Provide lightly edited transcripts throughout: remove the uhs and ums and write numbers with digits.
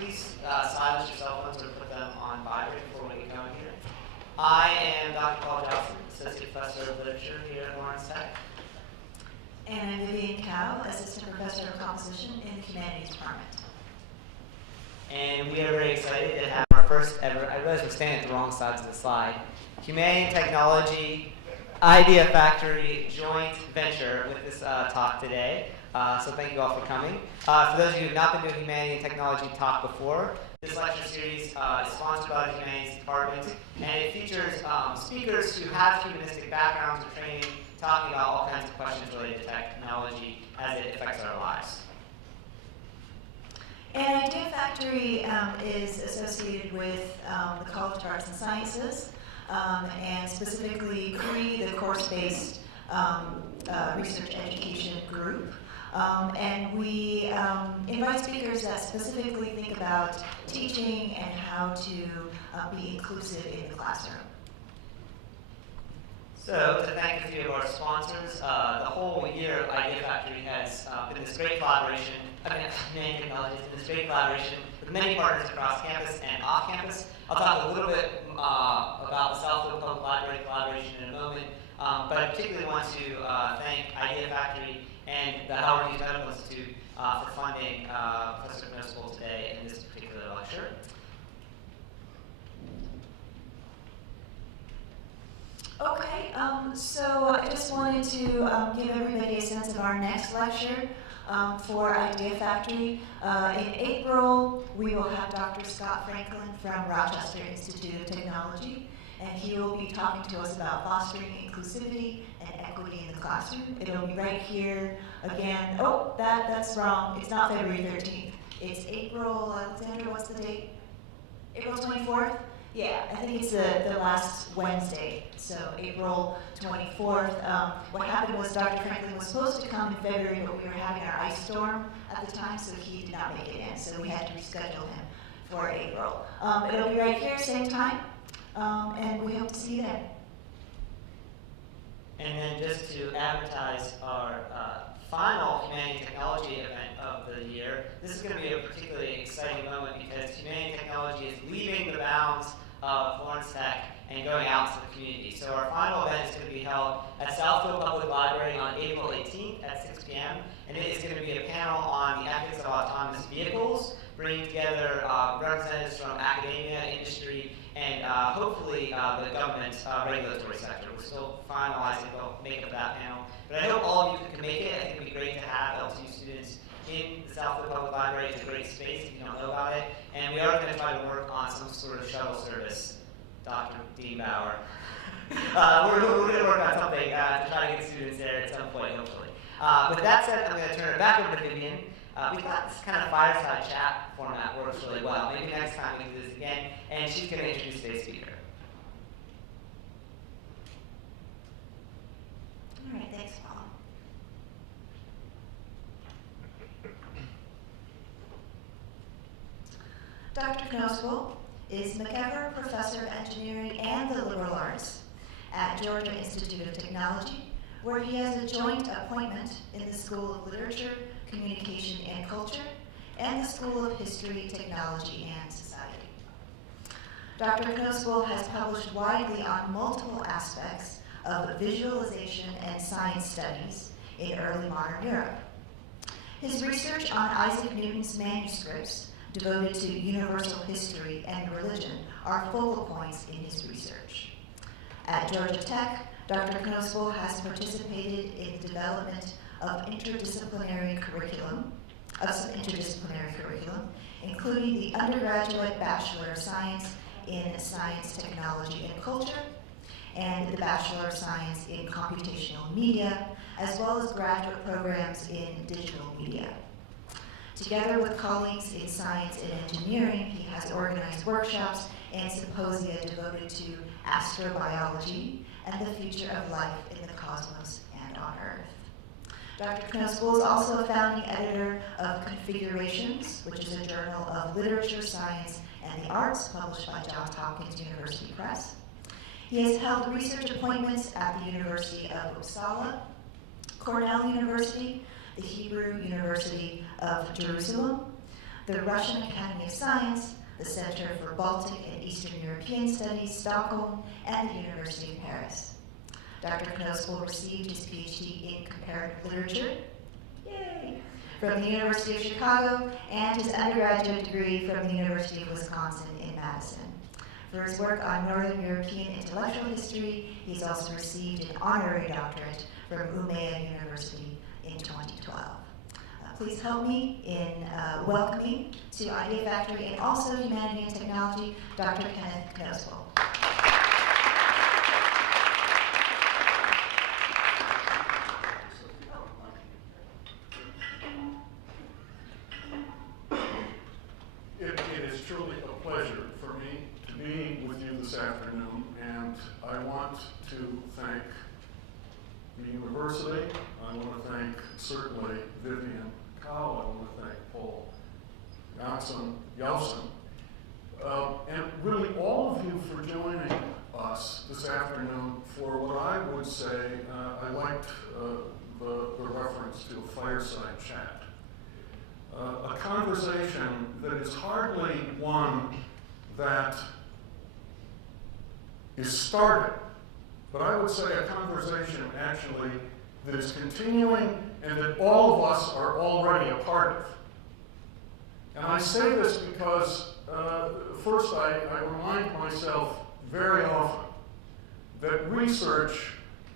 please silence your cell phones or put them on vibrate before we get going here. I am Dr. Paul Johnson, Associate Professor of Literature here at Lawrence Tech. And I'm Vivian Cow, Assistant Professor of Composition in the Humanities Department. And we are very excited to have our first ever, I realize we're standing at the wrong sides of the slide, Humanity and Technology Idea Factory joint venture with this talk today. So thank you all for coming. For those of you who have not been to a Humanity and Technology talk before, this lecture series is sponsored by the Humanities Department, and it features speakers who have humanistic backgrounds or training talking about all kinds of questions related to technology as it affects our lives. And Idea Factory is associated with the College of Arts and Sciences, and specifically the course-based research education group. And we invite speakers that specifically think about teaching and how to be inclusive in the classroom. So, to thank a few of our sponsors, the whole year Idea Factory has been this great collaboration, Humanity Technology has been this great collaboration with many partners across campus and off campus. I'll talk a little bit about the Southfield Public Library collaboration in a moment, but I particularly want to thank Idea Factory and the Howard Hughes Medical Institute for funding Professor Knospool today in this particular lecture. Okay, so I just wanted to give everybody a sense of our next lecture for Idea Factory. In April, we will have Dr. Scott Franklin from Rochester Institute of Technology, and he will be talking to us about fostering inclusivity and equity in the classroom. It'll be right here again. Oh, that's wrong. It's not February 13th. It's April, Alexandra, what's the date? April 24th? Yeah, I think it's the last Wednesday, so April 24th. What happened was Dr. Franklin was supposed to come in February, but we were having our ice storm at the time, so he did not make it in, so we had to reschedule him for April. It'll be right here, same time, and we hope to see you there. And then just to advertise our final Humanity and Technology event of the year, this is going to be a particularly exciting moment because Humanity and Technology is leaving the bounds of Lawrence Tech and going out to the community. So our final event is going to be held at Southfield Public Library on April 18th at 6 p.m. And it is going to be a panel on the ethics of autonomous vehicles, bringing together representatives from academia, industry, and hopefully the government regulatory sector. We're still finalizing the makeup of that panel. But I hope all of you can make it. I think it would be great to have LTU students in the Southfield Public Library. It's a great space if you don't know about it. And we are going to try to work on some sort of shuttle service, Dr. Dean Bauer. We're going to work on something to try to get students there at some point, hopefully. With that said, I'm going to turn it back over to Vivian. We thought this kind of fireside chat format works really well. Maybe next time we can do this again. And she's going to introduce today's speaker. All right, thanks, Paul. Dr. Knospool is McEver Professor of Engineering and the Liberal Arts at Georgia Institute of Technology, where he has a joint appointment in the School of Literature, Communication, and Culture, and the School of History, Technology, and Society. Dr. Knospool has published widely on multiple aspects of visualization and science studies in early modern Europe. His research on Isaac Newton's manuscripts devoted to universal history and religion are focal points in his research. At Georgia Tech, Dr. Knospool has participated in the development of some interdisciplinary curriculum, including the undergraduate Bachelor of Science in Science, Technology, and Culture, and the Bachelor of Science in Computational Media, as well as graduate programs in digital media. Together with colleagues in science and engineering, he has organized workshops and symposia devoted to astrobiology and the future of life in the cosmos and on Earth. Dr. Knospool is also a founding editor of Configurations, which is a journal of literature, science, and the arts published by Johns Hopkins University Press. He has held research appointments at the University of Uppsala, Cornell University, the Hebrew University of Jerusalem, the Russian Academy of Science, the Center for Baltic and Eastern European Studies, Stockholm, and the University of Paris. Dr. Knosbol received his PhD in comparative literature, yay, from the University of Chicago, and his undergraduate degree from the University of Wisconsin in Madison. For his work on Northern European intellectual history, he's also received an honorary doctorate from Umeå University in 2012. Please help me in welcoming to Idea Factory and also Humanity and Technology, Dr. Kenneth Knosbol. It is truly a pleasure for me to be with you this afternoon, and I want to thank the university. I want to thank certainly Vivian Kyle. I want to thank Paul Yelson, and really all of you for joining us this afternoon for what I would say, I liked the reference to a fireside chat. A conversation that is hardly one that is started, but I would say a conversation actually that is continuing and that all of us are already a part of. And I say this because, first, I remind myself very often that research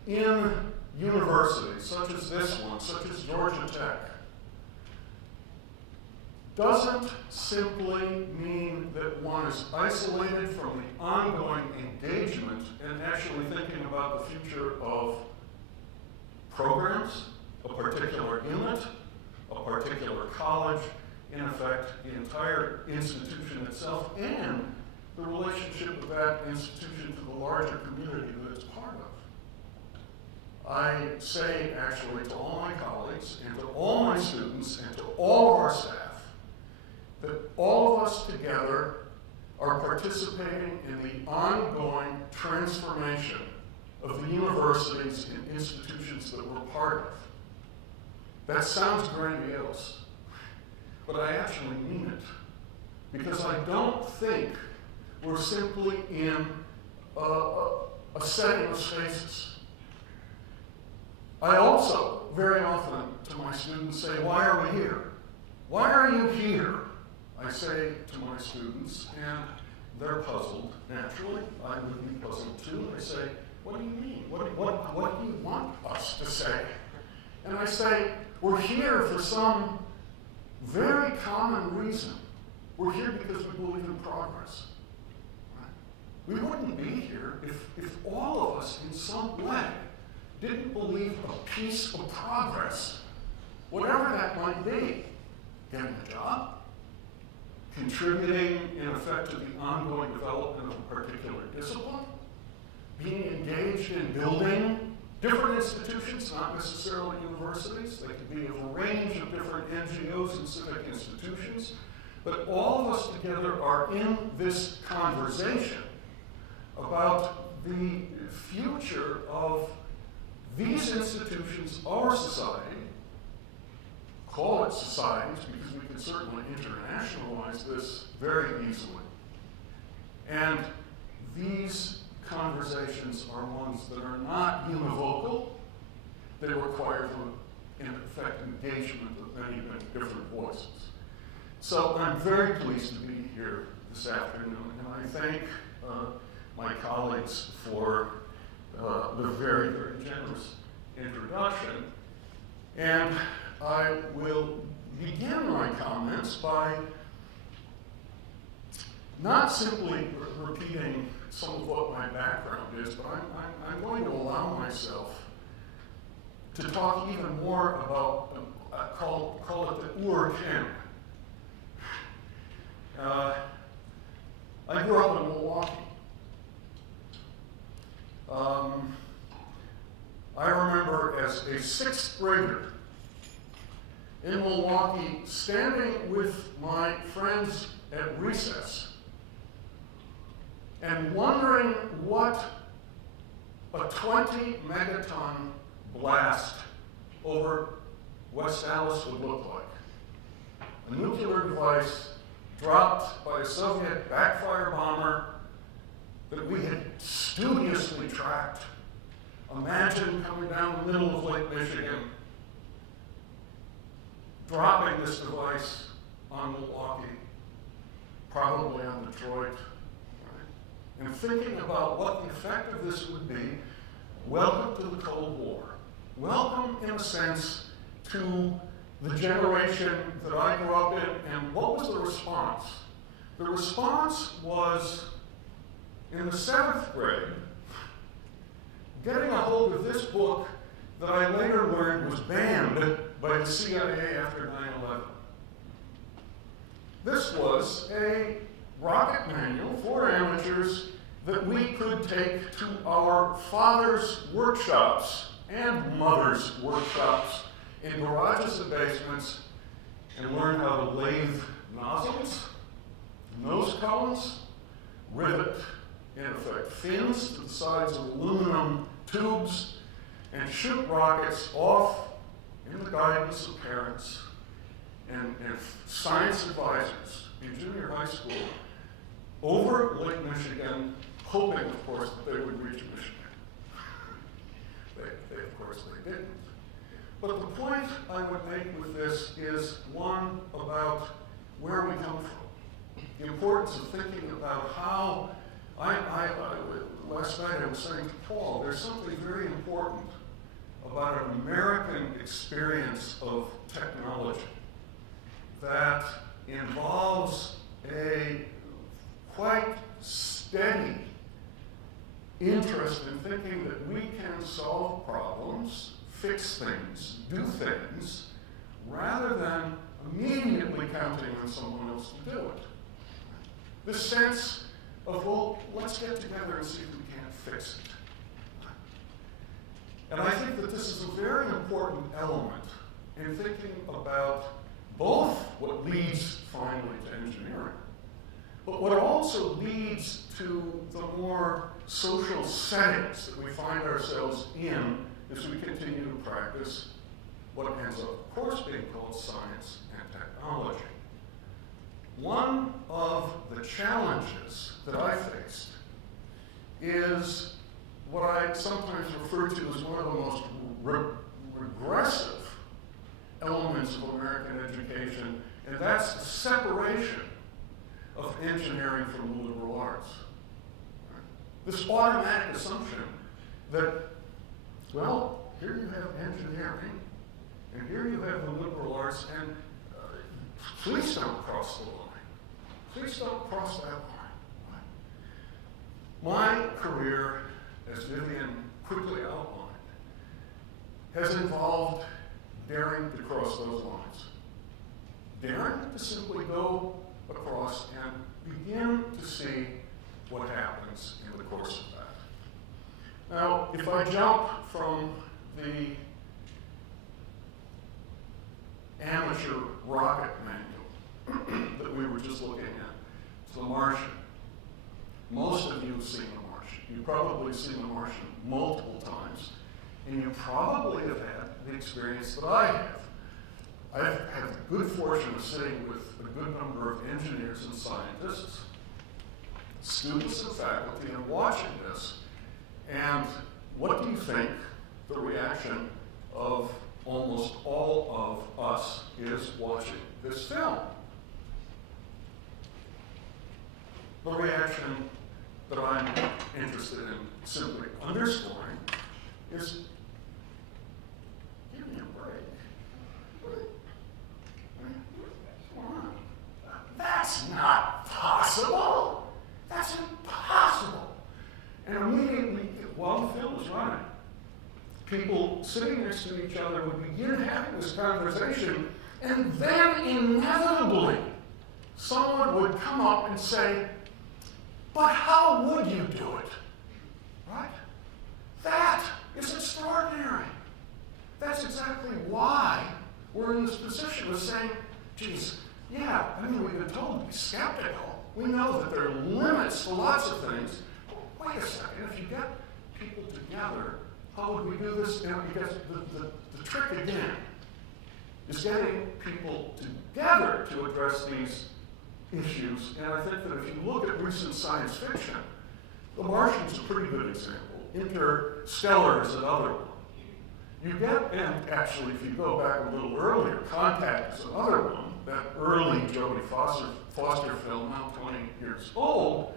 in universities, such as this one, such as Georgia Tech, doesn't simply mean that one is isolated from the ongoing engagement and actually thinking about the future of programs, a particular unit, a particular college, in effect, the entire institution itself, and the relationship of that institution to the larger community that it's part of. I say, actually, to all my colleagues, and to all my students, and to all of our staff, that all of us together are participating in the ongoing transformation of the universities and institutions that we're part of. That sounds grandiose, but I actually mean it, because I don't think we're simply in a setting of stasis. I also, very often, to my students say, why are we here? Why are you here? I say to my students, and they're puzzled, naturally. I would be puzzled too. I say, what do you mean? What do you want us to say? And I say, we're here for some very common reason. We're here because we believe in progress. Right? We wouldn't be here if all of us in some way didn't believe a piece of progress, whatever that might be. Getting a job, contributing, in effect, to the ongoing development of a particular discipline, being engaged in building different institutions, not necessarily universities. They could be of a range of different NGOs and civic institutions. But all of us together are in this conversation about the future of these institutions, our society. Call it societies, because we can certainly internationalize this very easily. And these conversations are ones that are not univocal. They require, in effect, engagement of many different voices. So I'm very pleased to be here this afternoon, and I thank my colleagues for the very, very generous introduction. And I will begin my comments by not simply repeating some of what my background is, but I'm going to allow myself to talk even more about, call it the Ur-Ken. I grew up in Milwaukee. I remember as a sixth grader in Milwaukee, standing with my friends at recess and wondering what a 20 megaton blast over West Dallas would look like. a nuclear device dropped by a Soviet backfire bomber that we had studiously tracked. Imagine coming down the middle of Lake Michigan, dropping this device on Milwaukee, probably on Detroit, right? And thinking about what the effect of this would be. Welcome to the Cold War. Welcome, in a sense, to the generation that I grew up in. And what was the response? The response was, in the 7th grade, getting a hold of this book that I later learned was banned by the CIA after 9/11. This was a rocket manual for amateurs that we could take to our fathers' workshops and mothers' workshops in garages and basements and learn how to lathe nozzles, nose cones, rivet, in effect, fins to the sides of aluminum tubes, and shoot rockets off in the guidance of parents and science advisors in junior high school over Lake Michigan, hoping, of course, that they would reach Michigan. Of course, they didn't. But the point I would make with this is one about where we come from. The importance of thinking about how last night I was saying to Paul, there's something very important about an American experience of technology that involves a quite steady interest in thinking that we can solve problems, fix things, do things, rather than immediately counting on someone else to do it. This sense of, well, let's get together and see if we can't fix it. And I think that this is a very important element in thinking about both what leads finally to engineering, but what also leads to the more social settings that we find ourselves in as we continue to practice what ends up, of course, being called science and technology. One of the challenges that I faced is what I sometimes refer to as one of the most regressive elements of American education, and that's the separation of engineering from the liberal arts. This automatic assumption that, well, here you have engineering, and here you have the liberal arts, and please don't cross the line. Please don't cross that line. My career, as Vivian quickly outlined, has involved daring to cross those lines. Daring to simply go across and begin to see what happens in the course of that. Now, if I jump from the amateur rocket manual that we were just looking at to The Martian, most of you have seen The Martian. You've probably seen The Martian multiple times, and you probably have had the experience that I have. I've had the good fortune of sitting with a good number of engineers and scientists, students and faculty, and watching this. And what do you think the reaction of almost all of us is watching this film? The reaction that I'm interested in simply underscoring is, give me a break. Come on. That's not possible. That's impossible. And immediately, while the film was running, people sitting next to each other would begin having this conversation, and then inevitably, someone would come up and say, but how would you do it? Right? That is extraordinary. That's exactly why we're in this position of saying, geez, yeah, I mean, we've been told to be skeptical. We know that there are limits to lots of things. But wait a second, if you get people together, how would we do this? You know, you get the trick again is getting people together to address these issues. And I think that if you look at recent science fiction, The Martian's a pretty good example. Interstellar is another one. You get, and actually if you go back a little earlier, Contact is another one, that early Jodie Foster film, now 20 years old.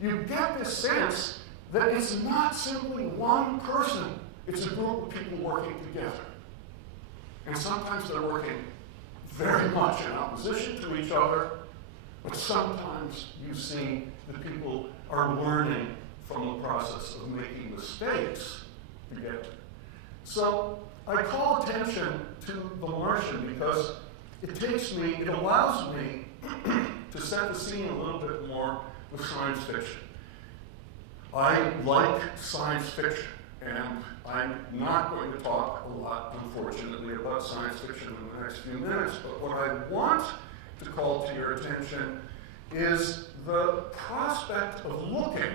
You get this sense that it's not simply one person, it's a group of people working together. And sometimes they're working very much in opposition to each other, but sometimes you see that people are learning from the process of making mistakes together. So I call attention to The Martian because it allows me to set the scene a little bit more with science fiction. I like science fiction, and I'm not going to talk a lot, unfortunately, about science fiction in the next few minutes, but what I want to call to your attention is the prospect of looking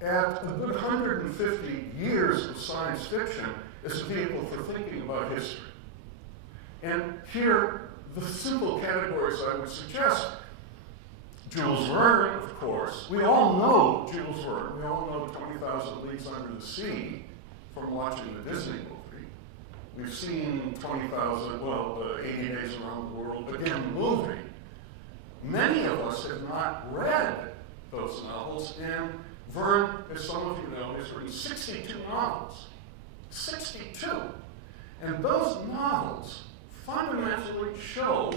at a good 150 years of science fiction as a vehicle for thinking about history. And here, the simple categories I would suggest: Jules Verne, of course. We all know Jules Verne. We all know 20,000 Leagues Under the Sea from watching the Disney movie. We've seen 80 Days Around the World, again, the movie. Many of us have not read those novels, and Verne, as some of you know, has written 62 novels. 62! And those novels fundamentally show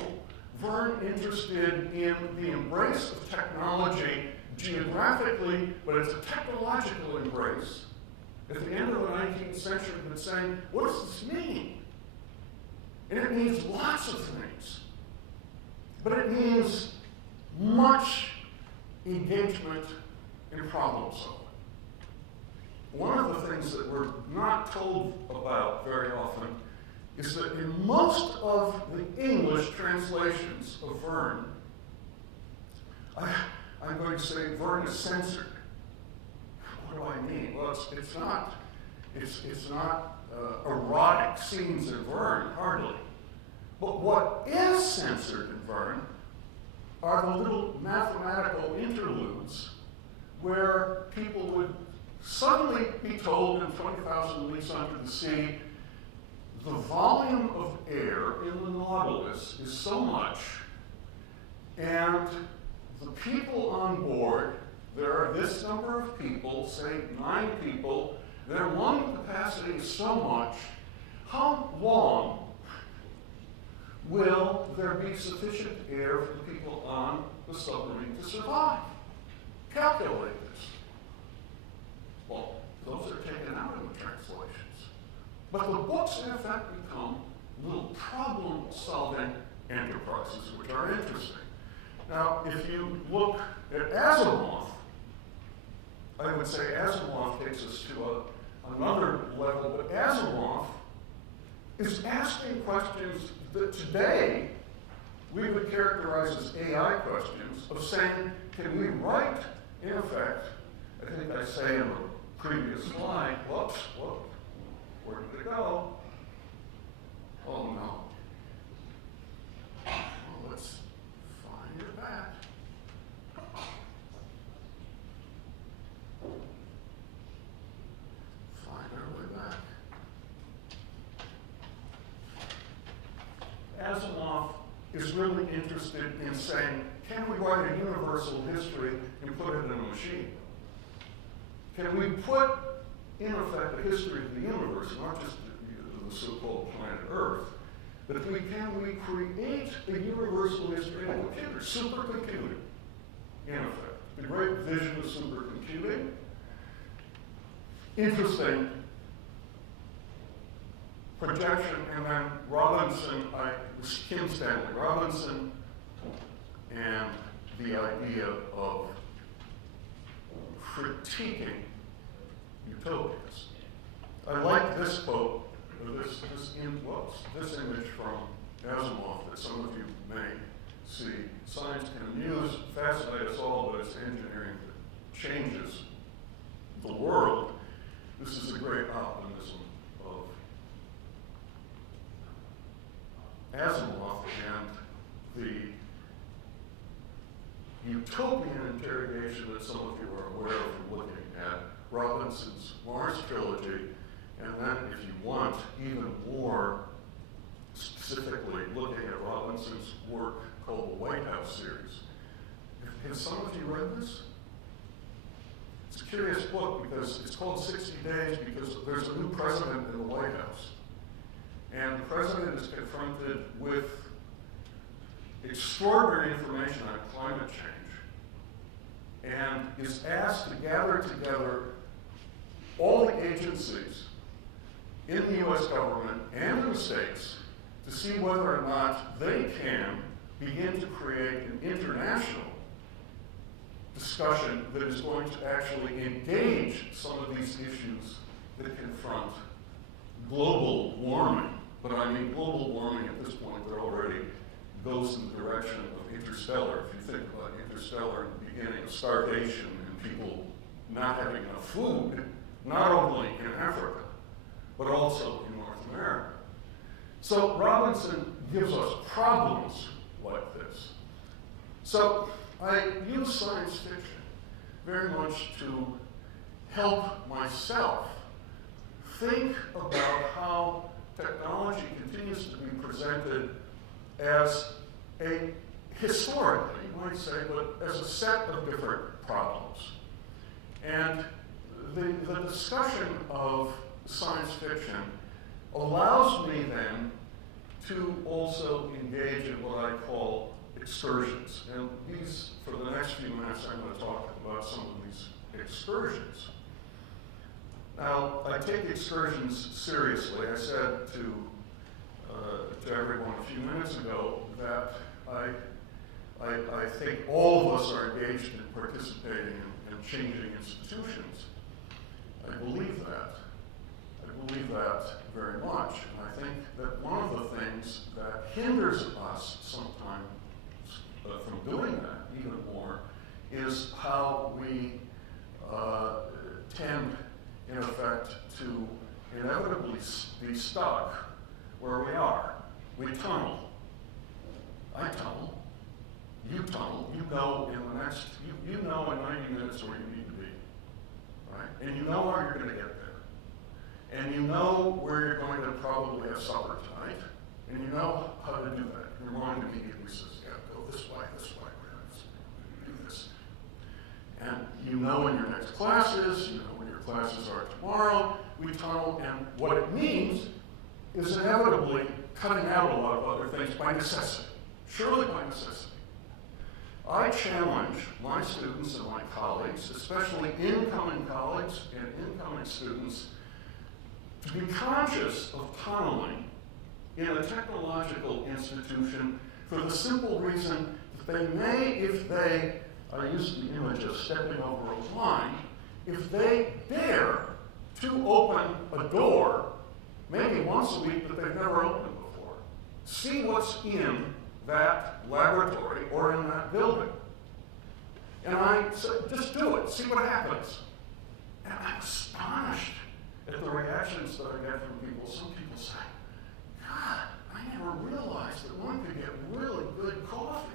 Verne interested in the embrace of technology geographically, but it's a technological embrace. At the end of the 19th century, we've been saying, what does this mean? And it means lots of things. But it means much engagement in problem solving. One of the things that we're not told about very often is that in most of the English translations of Verne, I'm going to say Verne is censored. What do I mean? Well, it's not erotic scenes in Verne, hardly. But what is censored in Verne are the little mathematical interludes where people would suddenly be told in 20,000 Leagues Under the Sea, the volume of air in the Nautilus is so much, and the people on board, there are this number of people, say 9 people, their lung capacity is so much, how long will there be sufficient air for the people on the submarine to survive? Calculate this. Well, those are taken out in the translations. But the books, in effect, become little problem-solving enterprises, which are interesting. Now, if you look at Asimov, I would say Asimov takes us to another level, but Asimov is asking questions that today we would characterize as AI questions, of saying, can we write, in effect, I think I say in the previous slide, whoops, where did it go? Oh no. Well, let's find it back. Find our way back. Asimov is really interested in saying, can we write a universal history and put it in a machine? Can we put, in effect, a history of the universe, not just the so-called planet Earth, but can we create a universal history in a computer, supercomputing, in effect? The great vision of supercomputing. Interesting projection, and then Robinson, it was Kim Stanley Robinson, and the idea of critiquing utopias. I like this quote, or this image from Asimov that some of you may see. Science can amuse, fascinate us all, but it's engineering that changes the world. This is a great optimism of Asimov and the utopian interrogation that some of you are aware of from looking at Robinson's Mars trilogy, and then, if you want, even more specifically looking at Robinson's work called the White House series. Have some of you read this? It's a curious book because it's called 60 Days because there's a new president in the White House. And the president is confronted with extraordinary information on climate change and is asked to gather together all the agencies in the US government and in the states to see whether or not they can begin to create an international discussion that is going to actually engage some of these issues that confront global warming. But I mean global warming at this point that already goes in the direction of interstellar. If you think about interstellar and the beginning of starvation and people not having enough food, not only in Africa, but also in North America. So Robinson gives us problems like this. So I use science fiction very much to help myself think about how technology continues to be presented as a, historically, you might say, but as a set of different problems. And the discussion of science fiction allows me then to also engage in what I call excursions. And these, for the next few minutes, I'm going to talk about some of these excursions. Now, I take excursions seriously. I said to everyone a few minutes ago that I think all of us are engaged in participating in changing institutions. I believe that. I believe that very much. And I think that one of the things that hinders us sometimes from doing that even more is how we tend, in effect, to inevitably be stuck where we are. We tunnel. I tunnel. You tunnel. You know in the next, you know in 90 minutes where you need to be, right? And you know how you're going to get there. And you know where you're going to probably have supper tonight. And you know how to do that. Your mind immediately says, yeah, go this way, we're going to do this. And you know when your next class is, you know when your classes are tomorrow. We tunnel, and what it means is inevitably cutting out a lot of other things by necessity, surely by necessity. I challenge my students and my colleagues, especially incoming colleagues and incoming students, to be conscious of tunneling in a technological institution for the simple reason that they may, if they, I use the image of stepping over a line, if they dare to open a door, maybe once a week that they've never opened before, see what's in that laboratory or in that building. And I said, just do it, see what happens. And I'm astonished at the reactions that I get from people. Some people say, God, I never realized that one could get really good coffee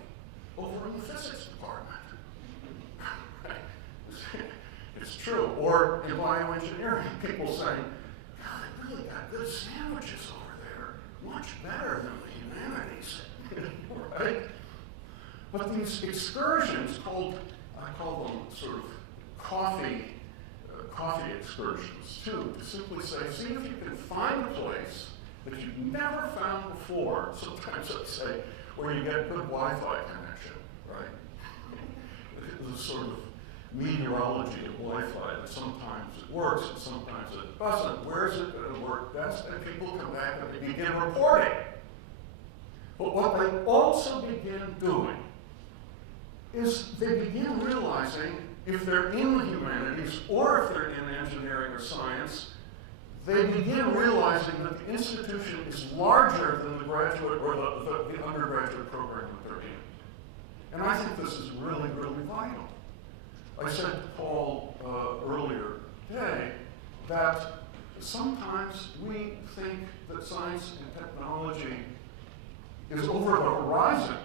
over in the physics department. It's true. Or in bioengineering, people saying, God, they really got good sandwiches over there, much better than the humanities. Right? But these excursions, I call them sort of coffee excursions too, to simply say, see if you can find a place that you've never found before. Sometimes I say, where you get good Wi-Fi connection, right? There's a sort of meteorology of Wi-Fi that sometimes it works and sometimes it doesn't. Where is it going to work best? And people come back and they begin reporting. But what they also begin doing is they begin realizing if they're in the humanities or if they're in engineering or science, they begin realizing that the institution is larger than the graduate or the undergraduate program that they're in. And I think this is really, really vital. I said to Paul earlier today that sometimes we think that science and technology is over the horizon.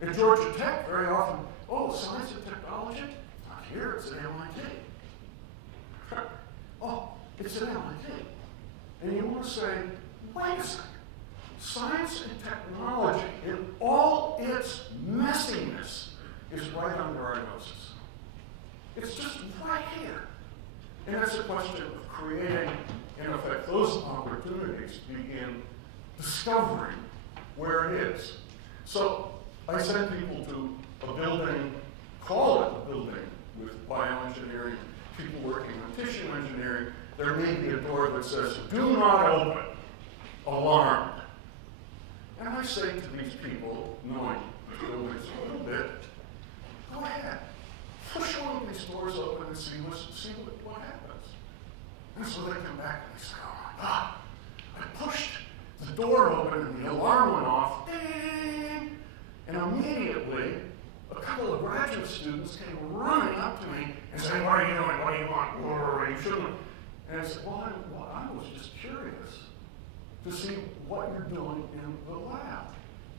At Georgia Tech, very often, oh, science and technology? Not here, it's at MIT. Oh, it's at MIT. And you want to say, wait a second. Science and technology, in all its messiness, is right under our noses. It's just right here. And it's a question of creating, in effect, those opportunities to begin discovering where it is. So I send people to a building, call it a building with bioengineering, people working on tissue engineering. There may be a door that says, do not open, alarmed. And I say to these people, knowing the buildings a little bit, go ahead, push one of these doors open and see what happens. And so they come back and they say, oh my God, I pushed the door open and the alarm went off, ding! And immediately, a couple of graduate students came running up to me and saying, what are you doing? What do you want? You shouldn't. And I said, well, I was just curious to see what you're doing in the lab.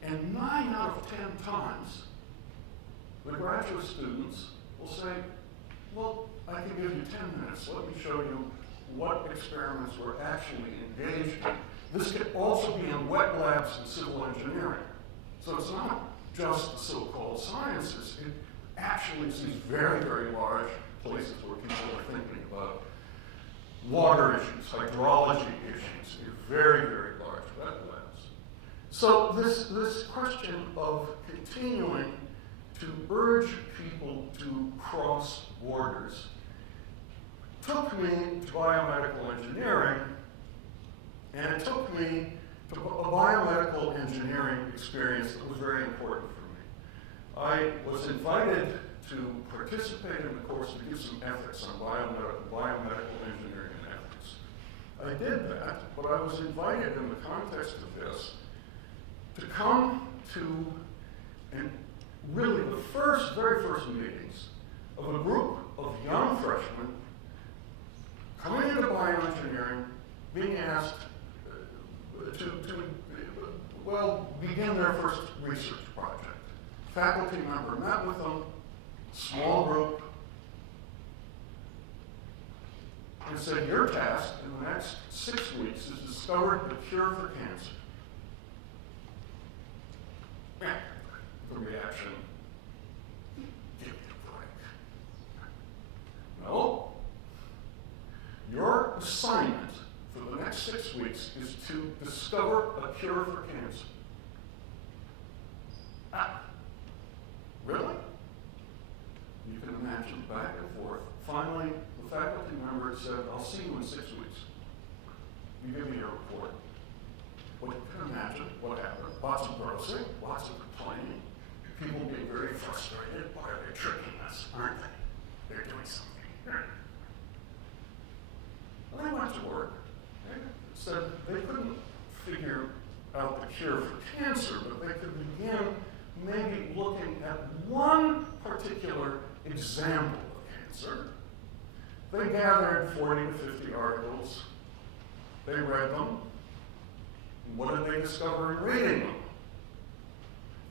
And 9 out of 10 times, the graduate students will say, well, I can give you 10 minutes. Let me show you what experiments we're actually engaged in. This can also be in wet labs in civil engineering. So it's not just the so-called sciences. It actually is these very, very large places where people are thinking about water issues, hydrology issues, in very, very large wet labs. So this question of continuing to urge people to cross borders took me to biomedical engineering, and it took me to a biomedical engineering experience that was very important for me. I was invited to participate in the course to give some ethics on biomedical engineering and ethics. I did that, but I was invited in the context of this to come to, and really the very first meetings of a group of young freshmen coming into bioengineering, being asked to begin their first research project. Faculty member met with them, small group, and said, your task in the next 6 weeks is to discover the cure for cancer. The reaction, give me a break. No. Your assignment for the next 6 weeks is to discover a cure for cancer. Really? You can imagine back and forth. Finally, the faculty member said, I'll see you in 6 weeks. You give me your report. Well, you can imagine what happened. Lots of grossing, lots of complaining. People get very frustrated. Why are they tricking us? Aren't they? They're doing something. And they went to work. They said they couldn't figure out the cure for cancer, but they could begin maybe looking at one particular example of cancer. They gathered 40 to 50 articles. They read them. What did they discover in reading them?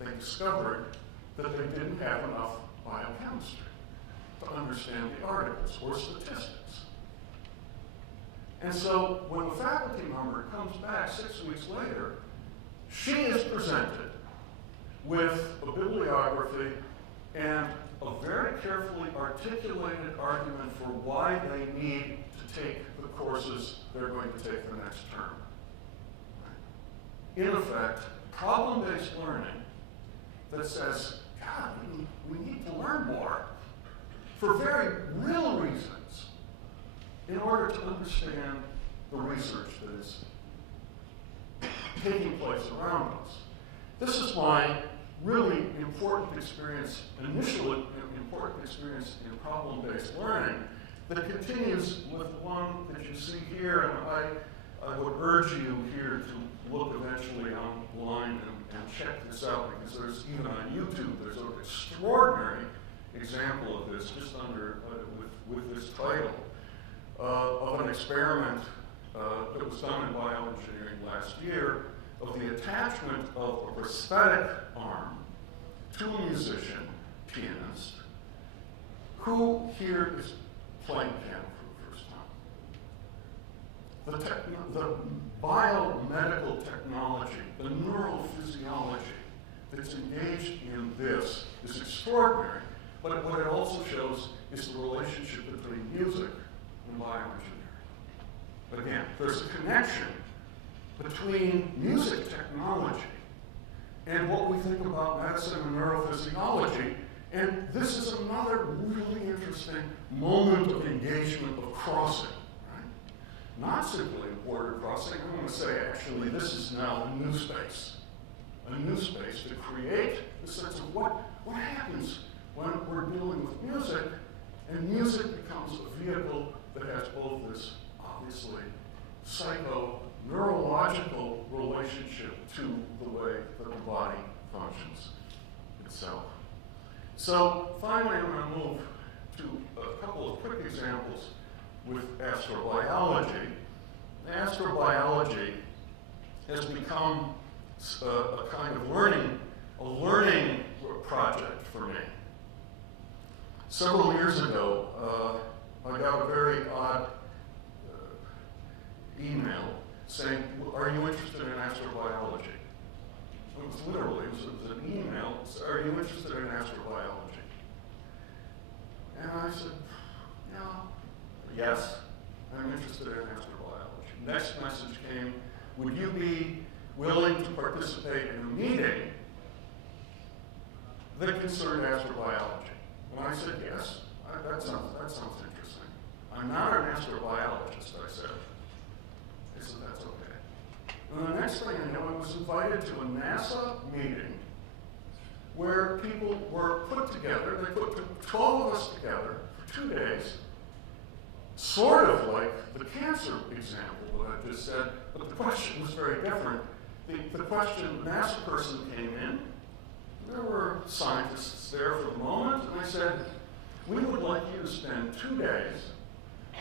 They discovered that they didn't have enough biochemistry to understand the articles or statistics. And so when the faculty member comes back 6 weeks later, she is presented with a bibliography and a very carefully articulated argument for why they need to take the courses they're going to take the next term. In effect, problem-based learning that says, God, we need to learn more for very real reasons in order to understand the research that is taking place around us. This is my really important experience, initial important experience in problem-based learning that continues with one that you see here, and I would urge you here to look eventually online and check this out, because there's, even on YouTube, there's an extraordinary example of this just under, with this title, of an experiment that was done in bioengineering last year of the attachment of a prosthetic arm to a musician, pianist, who here is playing piano for the first time. The biomedical technology, the neurophysiology that's engaged in this is extraordinary, but what it also shows is the relationship between music and bioengineering. Again, there's a connection between music technology and what we think about medicine and neurophysiology. And this is another really interesting moment of engagement of crossing, right? Not simply a border crossing. I want to say, actually, this is now a new space to create the sense of what happens when we're dealing with music, and music becomes a vehicle that has both this, obviously, neurological relationship to the way that the body functions itself. So finally, I'm going to move to a couple of quick examples with astrobiology. Astrobiology has become a kind of learning project for me. Several years ago, I got a very odd email saying, "Are you interested in astrobiology?" It was an email. "Are you interested in astrobiology?" And I said, yes, I'm interested in astrobiology. Next message came, "Would you be willing to participate in a meeting that concerned astrobiology?" And I said, yes, that sounds interesting. "I'm not an astrobiologist," I said. I said, "That's okay." And the next thing I know, I was invited to a NASA meeting where people were put together. They put 12 of us together for 2 days, sort of like the cancer example that I just said, but the question was very different. The NASA person came in. There were scientists there for the moment, and I said, "We would like you to spend 2 days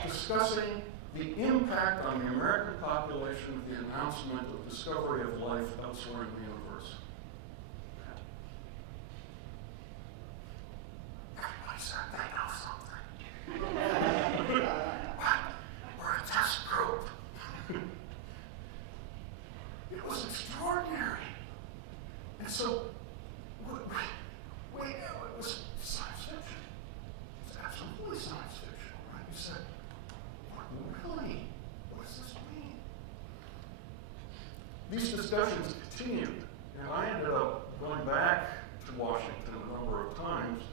discussing the impact on the American population of the announcement of discovery of life elsewhere in the universe." Everybody said they know something. We're a test group. It was extraordinary. And so, it was science fiction. It's absolutely science fiction, right? You said, really? What does this mean? These discussions continued, and I ended up going back to Washington a number of times.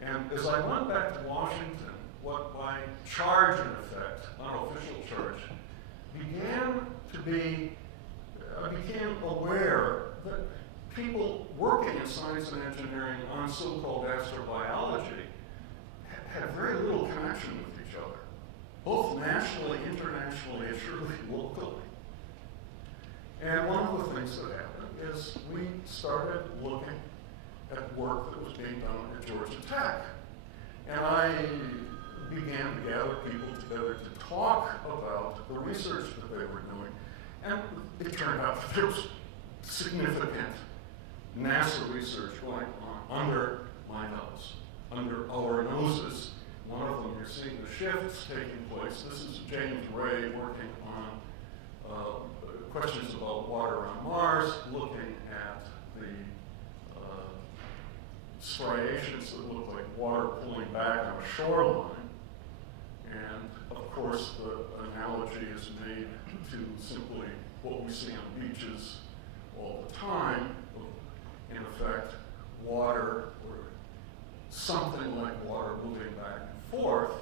And as I went back to Washington, what my charge, in effect, unofficial charge, I became aware that people working in science and engineering on so-called astrobiology had very little connection with each other, both nationally, internationally, and surely locally. And one of the things that happened is we started looking at work that was being done at Georgia Tech. And I began to gather people together to talk about the research that they were doing. And it turned out that there was significant NASA research going on under my nose, under our noses. One of them, you're seeing the shifts taking place. This is James Ray working on questions about water on Mars, looking at the striations that look like water pulling back on a shoreline. And of course, the analogy is made to simply what we see on beaches all the time, in effect, water or something like water moving back and forth.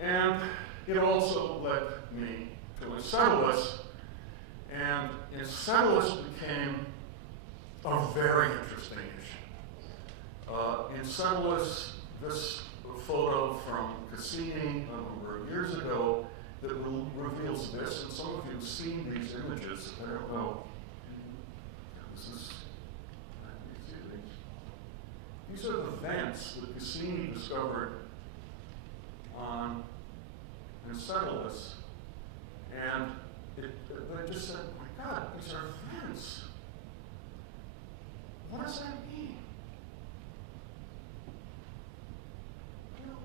And it also led me to Enceladus, and Enceladus became a very interesting issue. Enceladus, this photo from Cassini a number of years ago that reveals this, and some of you have seen these images. I don't know. These are the vents that Cassini discovered on Enceladus, and but I just said, my God, these are events. What does that mean? You know,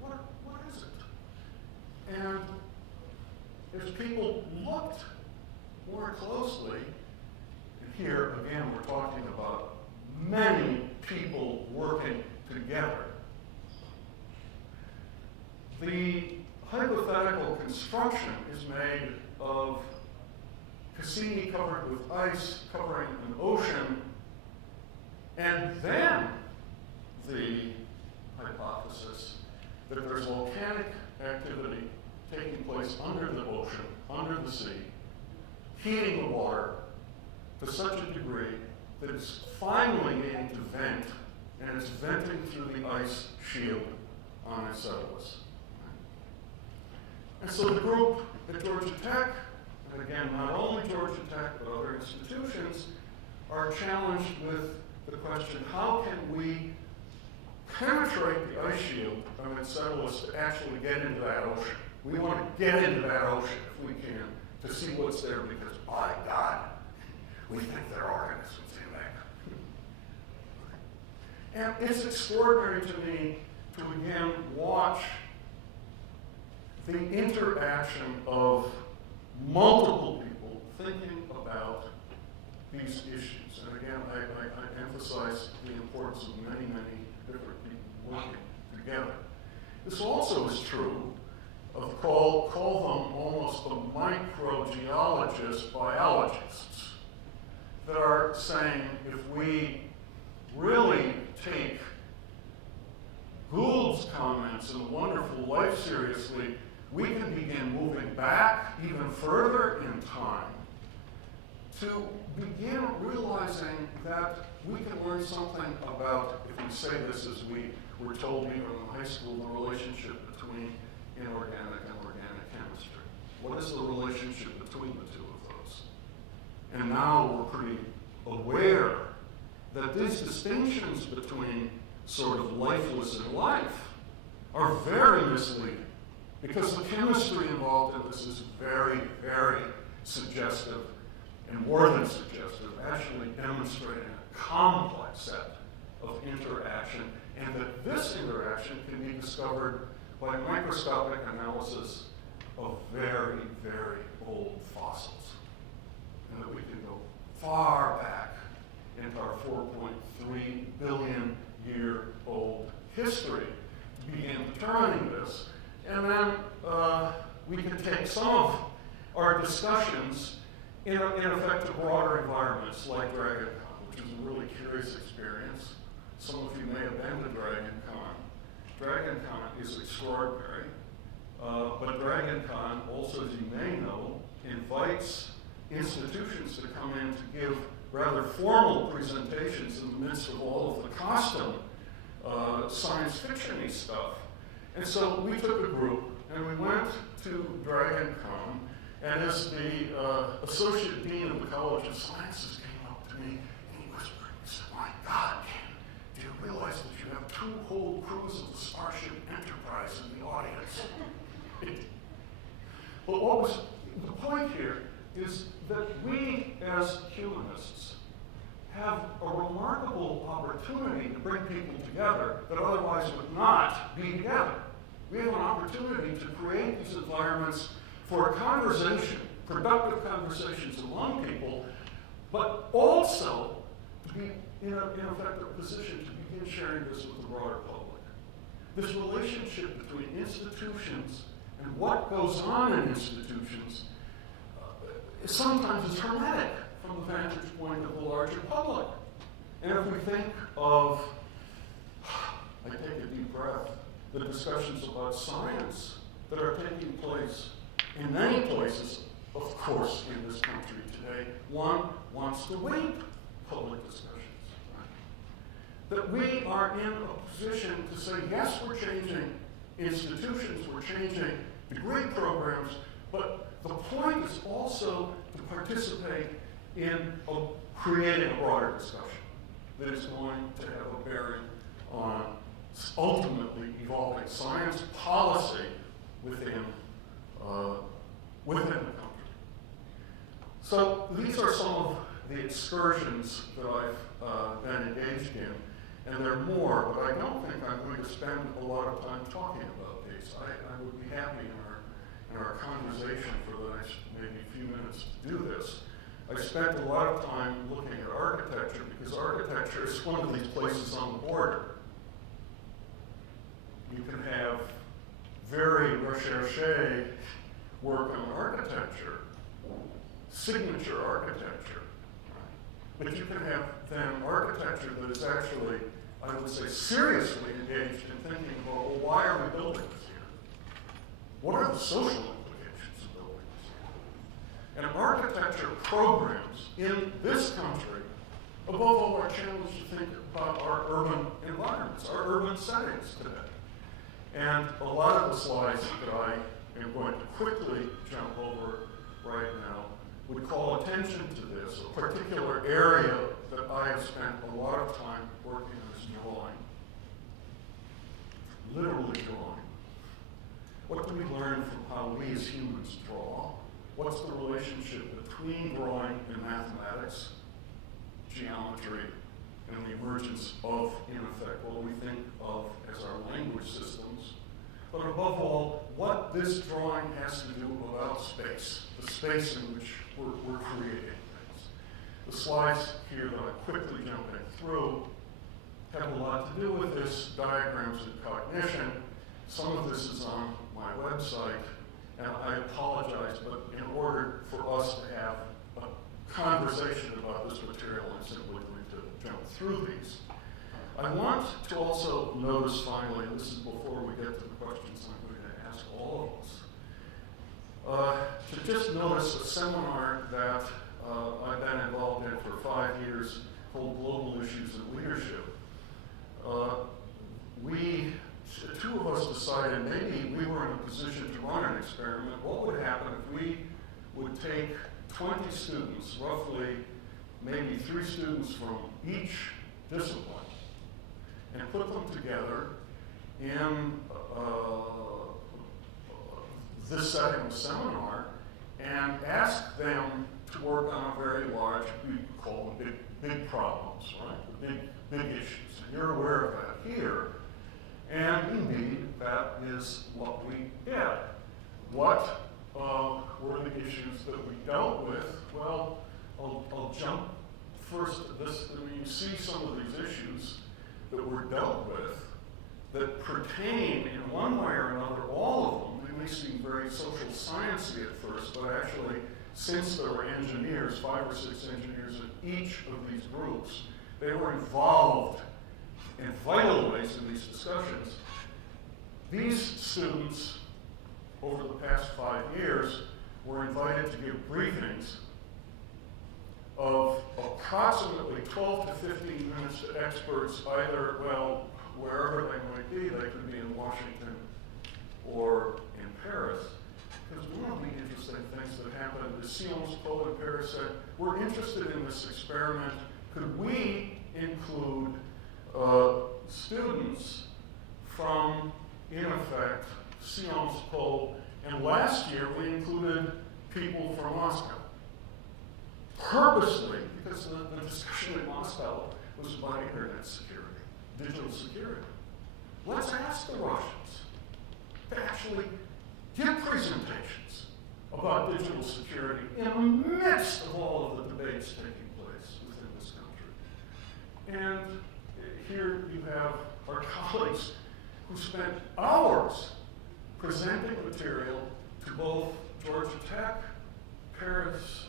what is it? And if people looked more closely, and here again we're talking about many people working together, the hypothetical construction is made of Cassini covered with ice, covering an ocean, and then the hypothesis that there's volcanic activity taking place under the ocean, under the sea, heating the water to such a degree that it's finally needing to vent, and it's venting through the ice shield on Enceladus. And so the group at Georgia Tech, and again, not only Georgia Tech, but other institutions, are challenged with the question, how can we penetrate the ice shield of Enceladus to actually get into that ocean? We want to get into that ocean if we can, to see what's there, because, by God, we think there are organisms in there. And it's extraordinary to me to again watch the interaction of multiple people thinking about these issues. And again, I emphasize the importance of many, many different people working together. This also is true of call them almost the microgeologists, biologists, that are saying if we really take Gould's comments in The Wonderful Life seriously, we can begin moving back even further in time to begin realizing that we can learn something about, if we say this as we were told even in high school, the relationship between inorganic and organic chemistry. What is the relationship between the two of those? And now we're pretty aware that these distinctions between sort of lifeless and life are very misleading, because the chemistry involved in this is very, very suggestive, and more than suggestive, actually demonstrating a complex set of interaction, and that this interaction can be discovered by microscopic analysis of very, very old fossils, and that we can go far back into our 4.3 billion year old history to begin determining this. And then we can take some of our discussions in effect to broader environments like DragonCon, which is a really curious experience. Some of you may have been to DragonCon. DragonCon is extraordinary, but DragonCon also, as you may know, invites institutions to come in to give rather formal presentations in the midst of all of the costume science fiction-y stuff. And so we took a group and we went to DragonCon, and as the Associate Dean of the College of Sciences came up to me and he whispered, he said, "My God, Ken, do you realize that you have 2 whole crews of the Starship Enterprise in the audience?" But what was the point here is that we as humanists have a remarkable opportunity to bring people together that otherwise would not be together. We have an opportunity to create these environments for a conversation, productive conversations among people, but also to be in an effective position to begin sharing this with the broader public. This relationship between institutions and what goes on in institutions sometimes is hermetic from the vantage point of the larger public. And if we think of, I take a deep breath, the discussions about science that are taking place in many places, of course, in this country today, one wants to wait public discussions. Right? That we are in a position to say, yes, we're changing institutions, we're changing degree programs, but the point is also to participate in creating a broader discussion that is going to have a bearing on ultimately evolving science policy within the country. So these are some of the excursions that I've been engaged in, and there are more, but I don't think I'm going to spend a lot of time talking about these. I would be happy in our conversation for the next maybe few minutes to do this. I spent a lot of time looking at architecture because architecture is one of these places on the border. You can have very recherche work on architecture, signature architecture, right? But you can have then architecture that is actually, I would say, seriously engaged in thinking about, well, why are we building this here? What are the social implications of building this here? And architecture programs in this country, above all, are challenged to think about our urban environments, our urban settings today. And a lot of the slides that I am going to quickly jump over right now would call attention to this, a particular area that I have spent a lot of time working on is drawing. Literally drawing. What do we learn from how we as humans draw? What's the relationship between drawing and mathematics, geometry, and the emergence of, in effect, what we think of as our language systems? But above all, what this drawing has to do about space, the space in which we're creating things. The slides here that I'm quickly jumping through have a lot to do with this, diagrams and cognition. Some of this is on my website, and I apologize, but in order for us to have a conversation about this material, I'm simply going to jump through these. I want to also notice finally, and this is before we get to the questions I'm going to ask all of us, to just notice a seminar that I've been involved in for 5 years called Global Issues of Leadership. Two of us decided maybe we were in a position to run an experiment. What would happen if we would take 20 students, roughly maybe 3 students from each discipline, and put them together in this setting of seminar and ask them to work on a very large, we call them big problems, right? The big issues. And you're aware of that here. And indeed, that is what we did. What were the issues that we dealt with? Well, I'll jump first to this. I mean, you see some of these issues that were dealt with that pertain in one way or another, all of them. They may seem very social sciencey at first, but actually, since there were engineers, 5 or 6 engineers in each of these groups, they were involved in vital ways in these discussions. These students, over the past 5 years, were invited to give briefings of approximately 12 to 15 minutes to experts, either, well, wherever they might be. They could be in Washington or in Paris. Because one of the interesting things that happened is Sciences Po in Paris said, we're interested in this experiment. Could we include students from, in effect, Sciences Po? And last year we included people from Moscow. Purposely, because the discussion in Moscow was about internet security, digital security. Let's ask the Russians to actually give presentations about digital security in the midst of all of the debates taking place within this country. And here you have our colleagues who spent hours presenting material to both Georgia Tech, Paris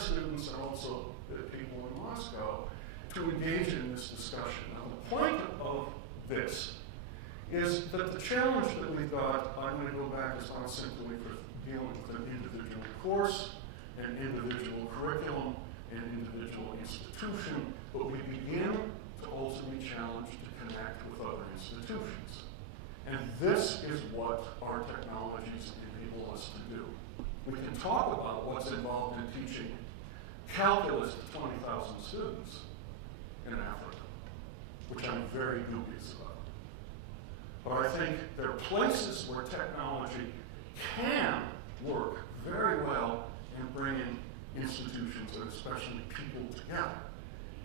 students, and also people in Moscow to engage in this discussion. Now, the point of this is that the challenge that we've got, I'm going to go back, is not simply for dealing with an individual course, an individual curriculum, an individual institution, but we begin to also be challenged to connect with other institutions. And this is what our technologies enable us to do. We can talk about what's involved in teaching calculus to 20,000 students in Africa, which I'm very dubious about. But I think there are places where technology can work very well and bringing institutions and especially people together.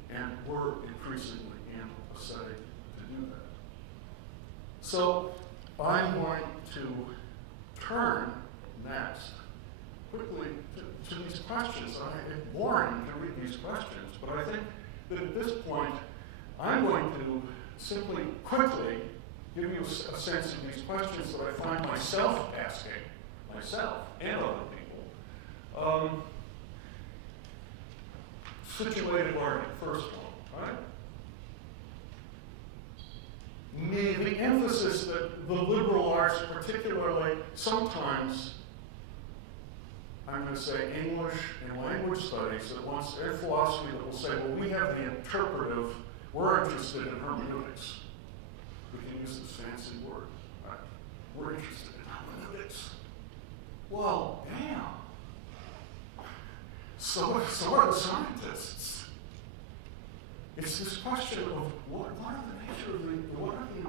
And we're increasingly in a setting to do that. So I'm going to turn next quickly to these questions. It's boring to read these questions, but I think that at this point, I'm going to simply quickly give you a sense of these questions that I find myself asking, myself and other people. Situated learning, first one, right? The emphasis that the liberal arts, particularly sometimes, I'm going to say English and language studies, that wants a philosophy that will say, well, we have the interpretive, we're interested in hermeneutics. We can use this fancy word, right? We're interested in hermeneutics. Well, damn. So are the scientists. It's this question of what are the nature of what are the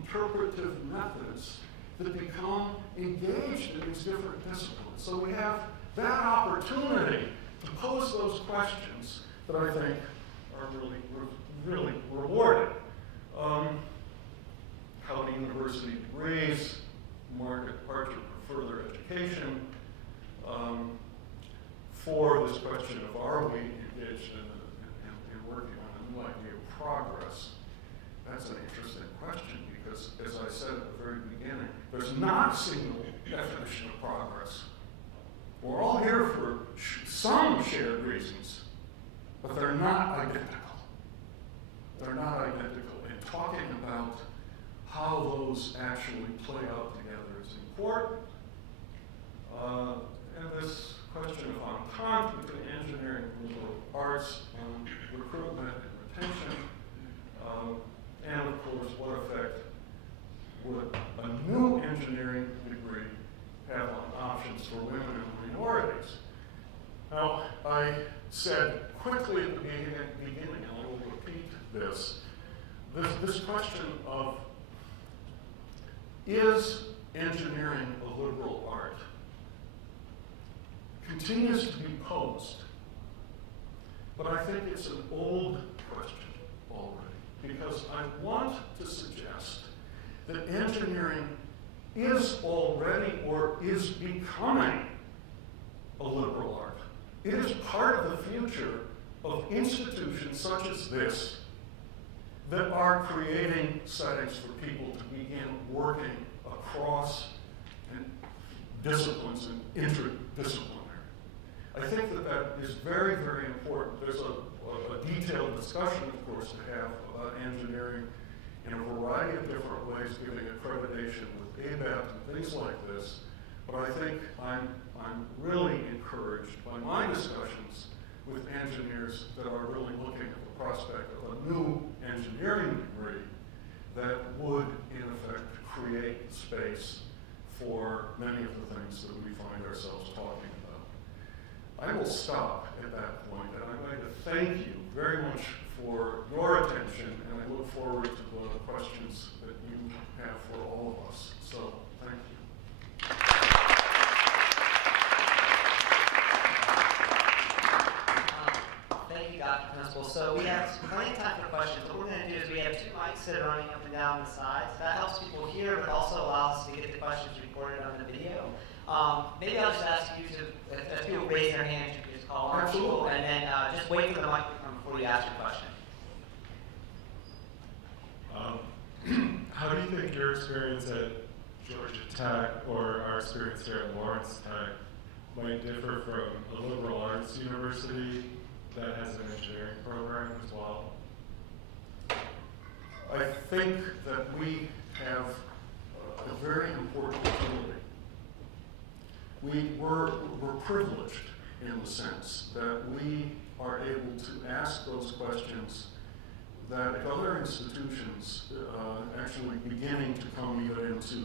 interpretive methods that become engaged in these different disciplines. So we have that opportunity to pose those questions that I think are really rewarding. How do university degrees mark a departure for further education? For this question of are we engaged in working on a new idea of progress? That's an interesting question because, as I said at the very beginning, there's not a single definition of progress. We're all here for some shared reasons, but they're not identical. They're not identical. And talking about how those actually play out together is important. And this question of entente between engineering and liberal arts and recruitment and retention, and of course, what effect would a new engineering degree have on options for women and minorities? Now, I said quickly at the beginning, and I will repeat this question of, is engineering a liberal art? Continues to be posed, but I think it's an old question already, because I want to suggest that engineering is already or is becoming a liberal art. It is part of the future of institutions such as this that are creating settings for people to begin working across disciplines and interdisciplinary. I think that is very, very important. There's a detailed discussion, of course, to have about engineering in a variety of different ways, giving accreditation with ABET and things like this. But I think I'm really encouraged by my discussions with engineers that are really looking at the prospect of a new engineering degree that would, in effect, create space for many of the things that we find ourselves talking about. I will stop at that point, and I'm going to thank you very much for your attention, and I look forward to the questions that you have for all of us. So, thank you. Thank you, Dr. Principal. So we have plenty of time for questions. What we're going to do is we have two mics that are running up and down the sides. That helps people hear, but also allows us to get the questions recorded on the video. Maybe I'll just ask you to, if people raise their hands, you can just call on people, and then just wait for the microphone before you ask your question. How do you think your experience at Georgia Tech or our experience here at Lawrence Tech might differ from a liberal arts university that has an engineering program as well? I think that we have a very important ability. We're privileged in the sense that we are able to ask those questions that other institutions actually beginning to come even into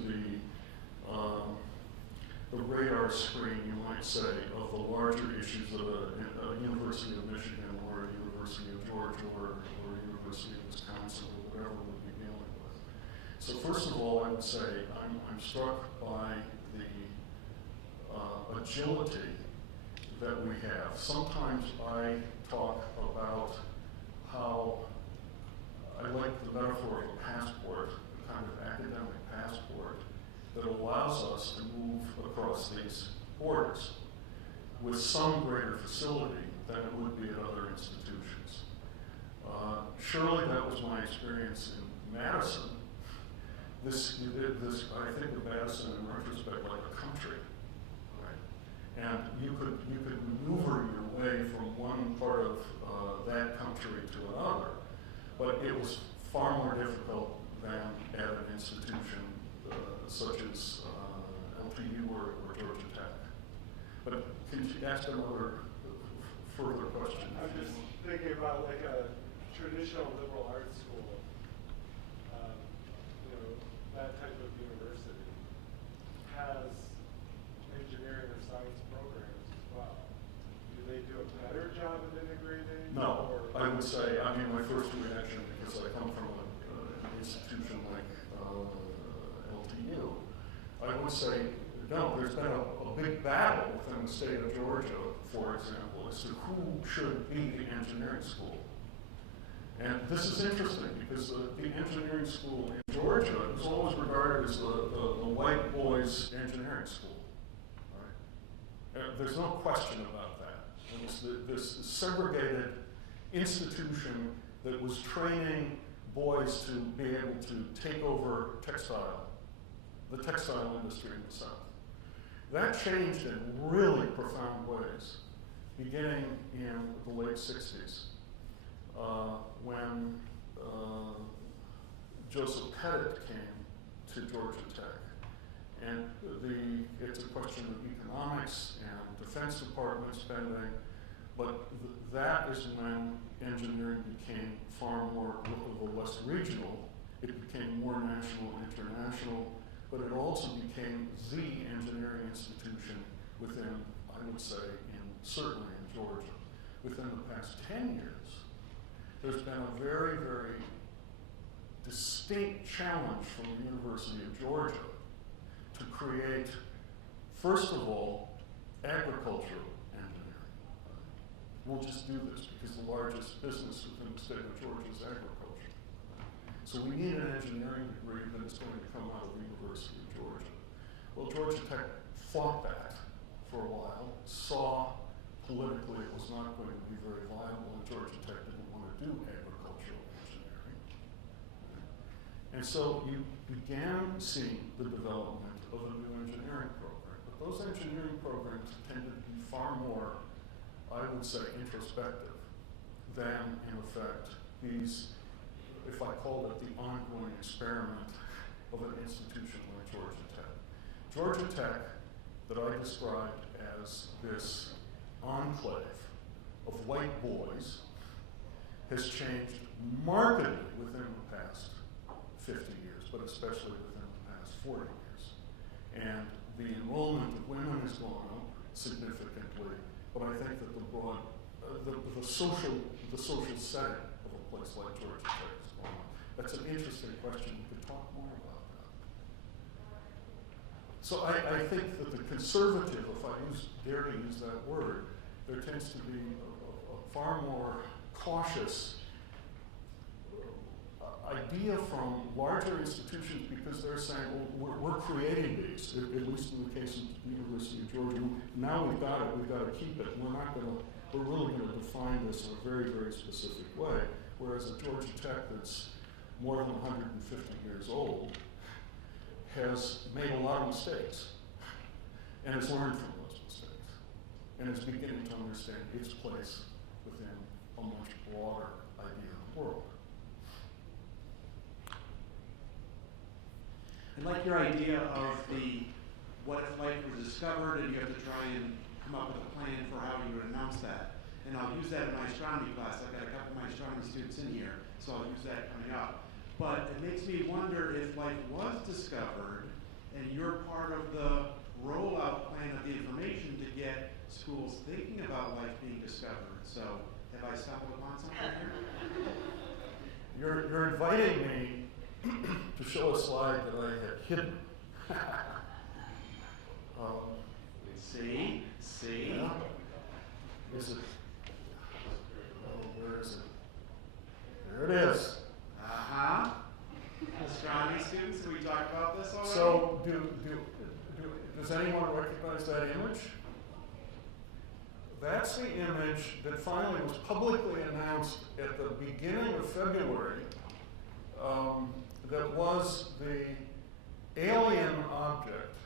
the radar screen, you might say, of the larger issues of a University of Michigan or a University of Georgia or a University of Wisconsin or whatever we'll be dealing with. So first of all, I would say I'm struck by the agility that we have. Sometimes I talk about how I like the metaphor of a passport, a kind of academic passport that allows us to move across these borders with some greater facility than it would be at other institutions. Surely that was my experience in Madison. I think of Madison in retrospect like a country, right? And you could maneuver your way from one part of that country to another, but it was far more difficult than at an institution such as LTU or Georgia Tech. But can you ask another further question? I'm just thinking about like a traditional liberal arts school, that type of university has engineering or science programs as well. Do they do a better job of integrating? No, or I would say, my first reaction, because I come from an institution like LTU, I would say, no, there's been a big battle within the state of Georgia, for example, as to who should be the engineering school. And this is interesting because the engineering school in Georgia is always regarded as the white boys' engineering school. Right? There's no question about that. It was this segregated institution that was training boys to be able to take over the textile industry in the South. That changed in really profound ways, beginning in the late 60s. When Joseph Pettit came to Georgia Tech. And it's a question of economics and Defense Department spending, but that is when engineering became far more less regional. It became more national and international, but it also became the engineering institution within, I would say, certainly in Georgia. Within the past 10 years, there's been a very, very distinct challenge from the University of Georgia to create, first of all, agricultural engineering. We'll just do this because the largest business within the state of Georgia is agriculture. So we need an engineering degree that is going to come out of the University of Georgia. Well, Georgia Tech fought that for a while, saw politically it was not going to be very viable, and Georgia Tech didn't want to do agricultural engineering. And so you began seeing the development of a new engineering program. But those engineering programs tended to be far more, I would say, introspective than, in effect, these, if I called it the ongoing experiment of an institution like Georgia Tech. Georgia Tech, that I described as this enclave of white boys, has changed markedly within the past 50 years, but especially within the past 40 years. And the enrollment of women has gone up significantly, but I think that the social setting of a place like Georgia Tech has gone up. That's an interesting question. We could talk more about that. So I think that the conservative, if I dare to use that word, there tends to be a far more cautious idea from larger institutions because they're saying, well, we're creating these, at least in the case of the University of Georgia. Now we've got it, we've got to keep it. We're really going to define this in a very, very specific way. Whereas at Georgia Tech, that's more than 150 years old, has made a lot of mistakes and has learned from those mistakes and is beginning to understand its place within a much broader idea of the world. I like your idea of what if life was discovered and you have to try and come up with a plan for how you would announce that. And I'll use that in my astronomy class. I've got a couple of my astronomy students in here, so I'll use that coming up. But it makes me wonder if life was discovered and you're part of the rollout plan of the information to get schools thinking about life being discovered. So have I stumbled upon something here? You're inviting me to show a slide that I had hidden. See? Yeah. Is it? Oh, where is it? There it is. Uh-huh. Astronomy students, have we talked about this already? So, does anyone recognize that image? That's the image that finally was publicly announced at the beginning of February. That was the alien object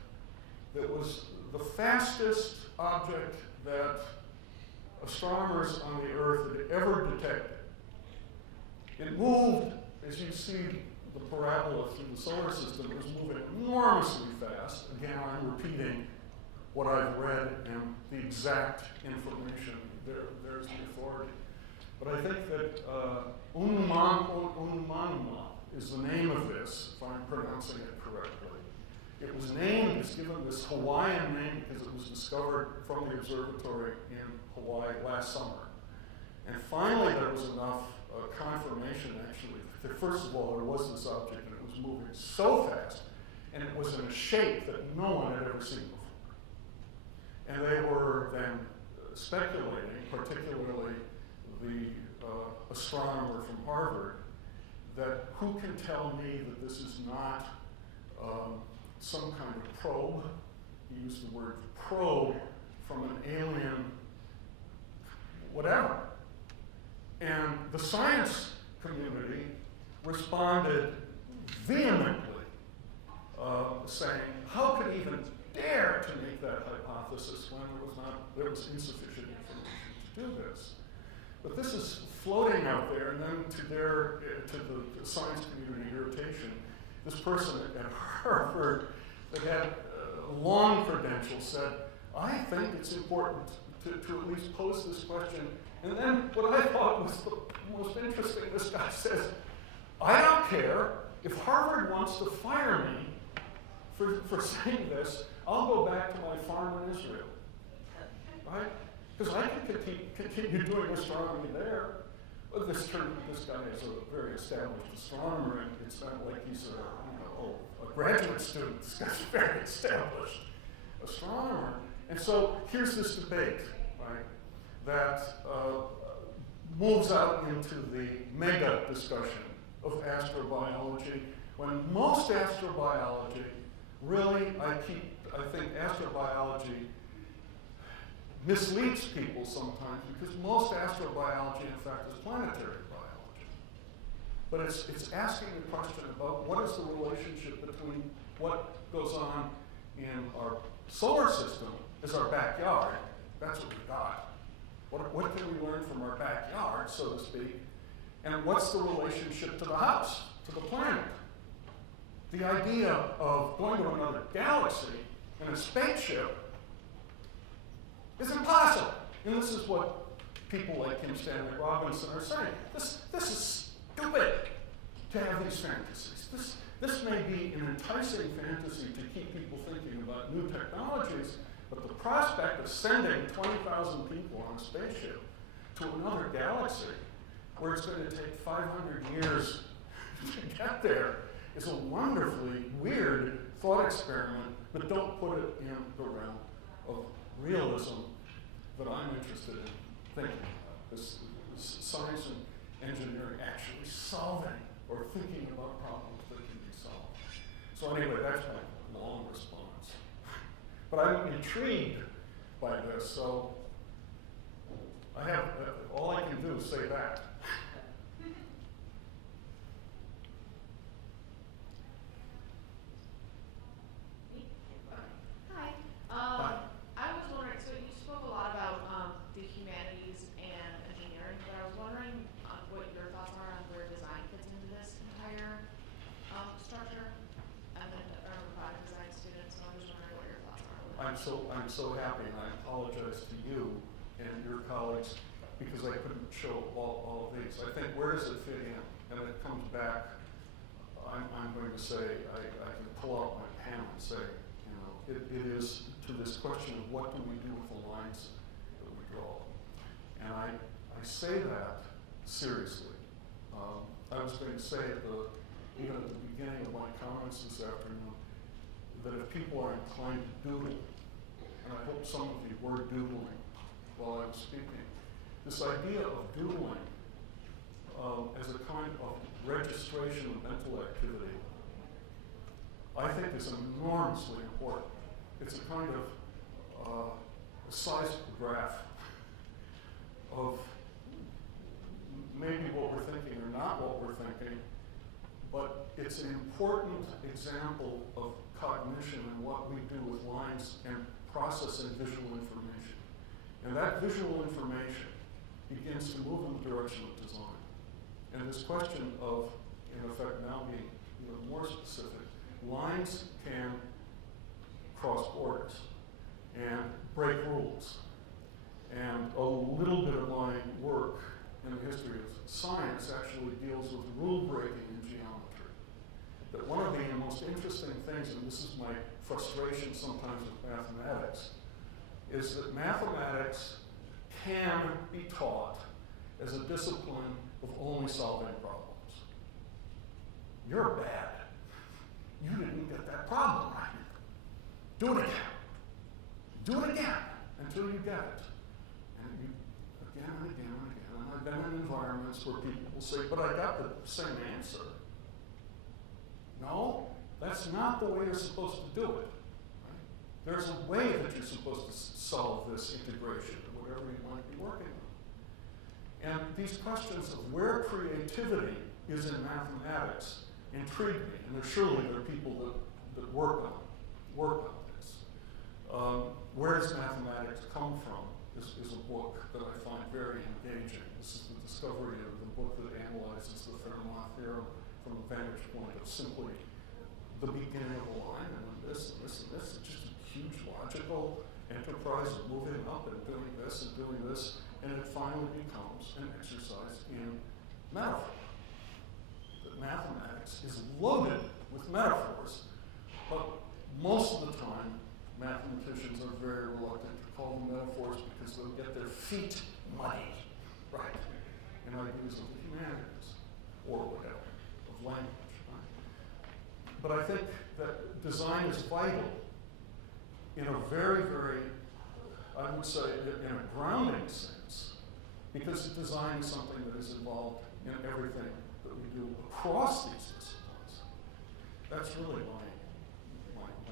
that was the fastest object that astronomers on the Earth had ever detected. It moved, as you see the parabola through the solar system, it was moving enormously fast. Again, I'm repeating what I've read and the exact information. There's the authority. But I think that Oumuamua is the name of this, if I'm pronouncing it correctly. It was named, it's given this Hawaiian name because it was discovered from the observatory in Hawaii last summer. And finally there was enough confirmation actually that first of all there was this object and it was moving so fast and it was in a shape that no one had ever seen before. And they were then speculating, particularly the astronomer from Harvard, that who can tell me that this is not some kind of probe, he used the word probe, from an alien whatever. And the science community responded vehemently, saying, how could he even dare to make that hypothesis when there was insufficient information to do this? But this is floating out there, and then to the science community irritation, this person at Harvard that had long credentials said, I think it's important to at least pose this question. And then what I thought was the most interesting, this guy says, I don't care if Harvard wants to fire me for saying this, I'll go back to my farm in Israel, right? Because I can continue doing astronomy there. But this guy is a very established astronomer, and it's not like he's a graduate student. This guy's a very established astronomer. And so here's this debate, right, that moves out into the mega discussion of astrobiology, when most astrobiology really, I think astrobiology misleads people sometimes because most astrobiology, in fact, is planetary biology. But it's asking the question about what is the relationship between what goes on in our solar system as our backyard, that's what we got. What can we learn from our backyard, so to speak, and what's the relationship to the house, to the planet? The idea of going to another galaxy in a spaceship is impossible. And this is what people like Kim Stanley Robinson are saying. This is stupid to have these fantasies. This may be an enticing fantasy to keep people thinking about new technologies, but the prospect of sending 20,000 people on a spaceship to another galaxy where it's going to take 500 years to get there is a wonderfully weird thought experiment, but don't put it in the realm of realism that I'm interested in thinking about. This science and engineering actually solving or thinking about problems that can be solved. So anyway, that's my long response. But I'm intrigued by this, so I have, all I can do is say that. Hi. I was wondering, so you spoke a lot about the humanities and engineering, but I was wondering what your thoughts are on where design fits into this entire structure. And then I'm a product design student, so I'm just wondering what your thoughts are on that. I'm so happy, and I apologize to you and your colleagues because I couldn't show all of these. I think where does it fit in? And it comes back, I'm going to say, I can pull out my pen and say, it is to this question of what do we do with the lines that we draw. And I say that seriously. I was going to say even at the beginning of my comments this afternoon, that if people are inclined to doodle, and I hope some of you were doodling while I was speaking. This idea of doodling as a kind of registration of mental activity, I think is enormously important. It's a kind of a seismograph of maybe what we're thinking or not what we're thinking, but it's an important example of cognition and what we do with lines and processing visual information. And that visual information begins to move in the direction of design. And this question of, in effect, now being even more specific, lines can cross borders and break rules. And a little bit of my work in the history of science actually deals with rule breaking in geometry. That one of the most interesting things, and this is my frustration sometimes with mathematics, is that mathematics can be taught as a discipline of only solving problems. You're bad. You didn't get that problem right. Do it again. Do it again until you get it. And you, again and again and again. And I've been in environments where people will say, but I got the same answer. No, that's not the way you're supposed to do it. Right? There's a way that you're supposed to solve this integration or whatever you might be working on. And these questions of where creativity is in mathematics intrigue me, and surely there are people that work on this. Where does mathematics come from is a book that I find very engaging. This is the discovery of the book that analyzes the Fermat theorem from the vantage point of simply the beginning of a line, and then this and this and this. It's just a huge logical enterprise of moving up and doing this, and it finally becomes an exercise in metaphor. That mathematics is loaded with metaphors, but most of the time, mathematicians are very reluctant to call them metaphors because they'll get their feet muddy, right, in ideas of the humanities, or whatever, of language, right? But I think that design is vital in a very, very, I would say, in a grounding sense, because design is something that is involved in everything that we do across these disciplines. That's really my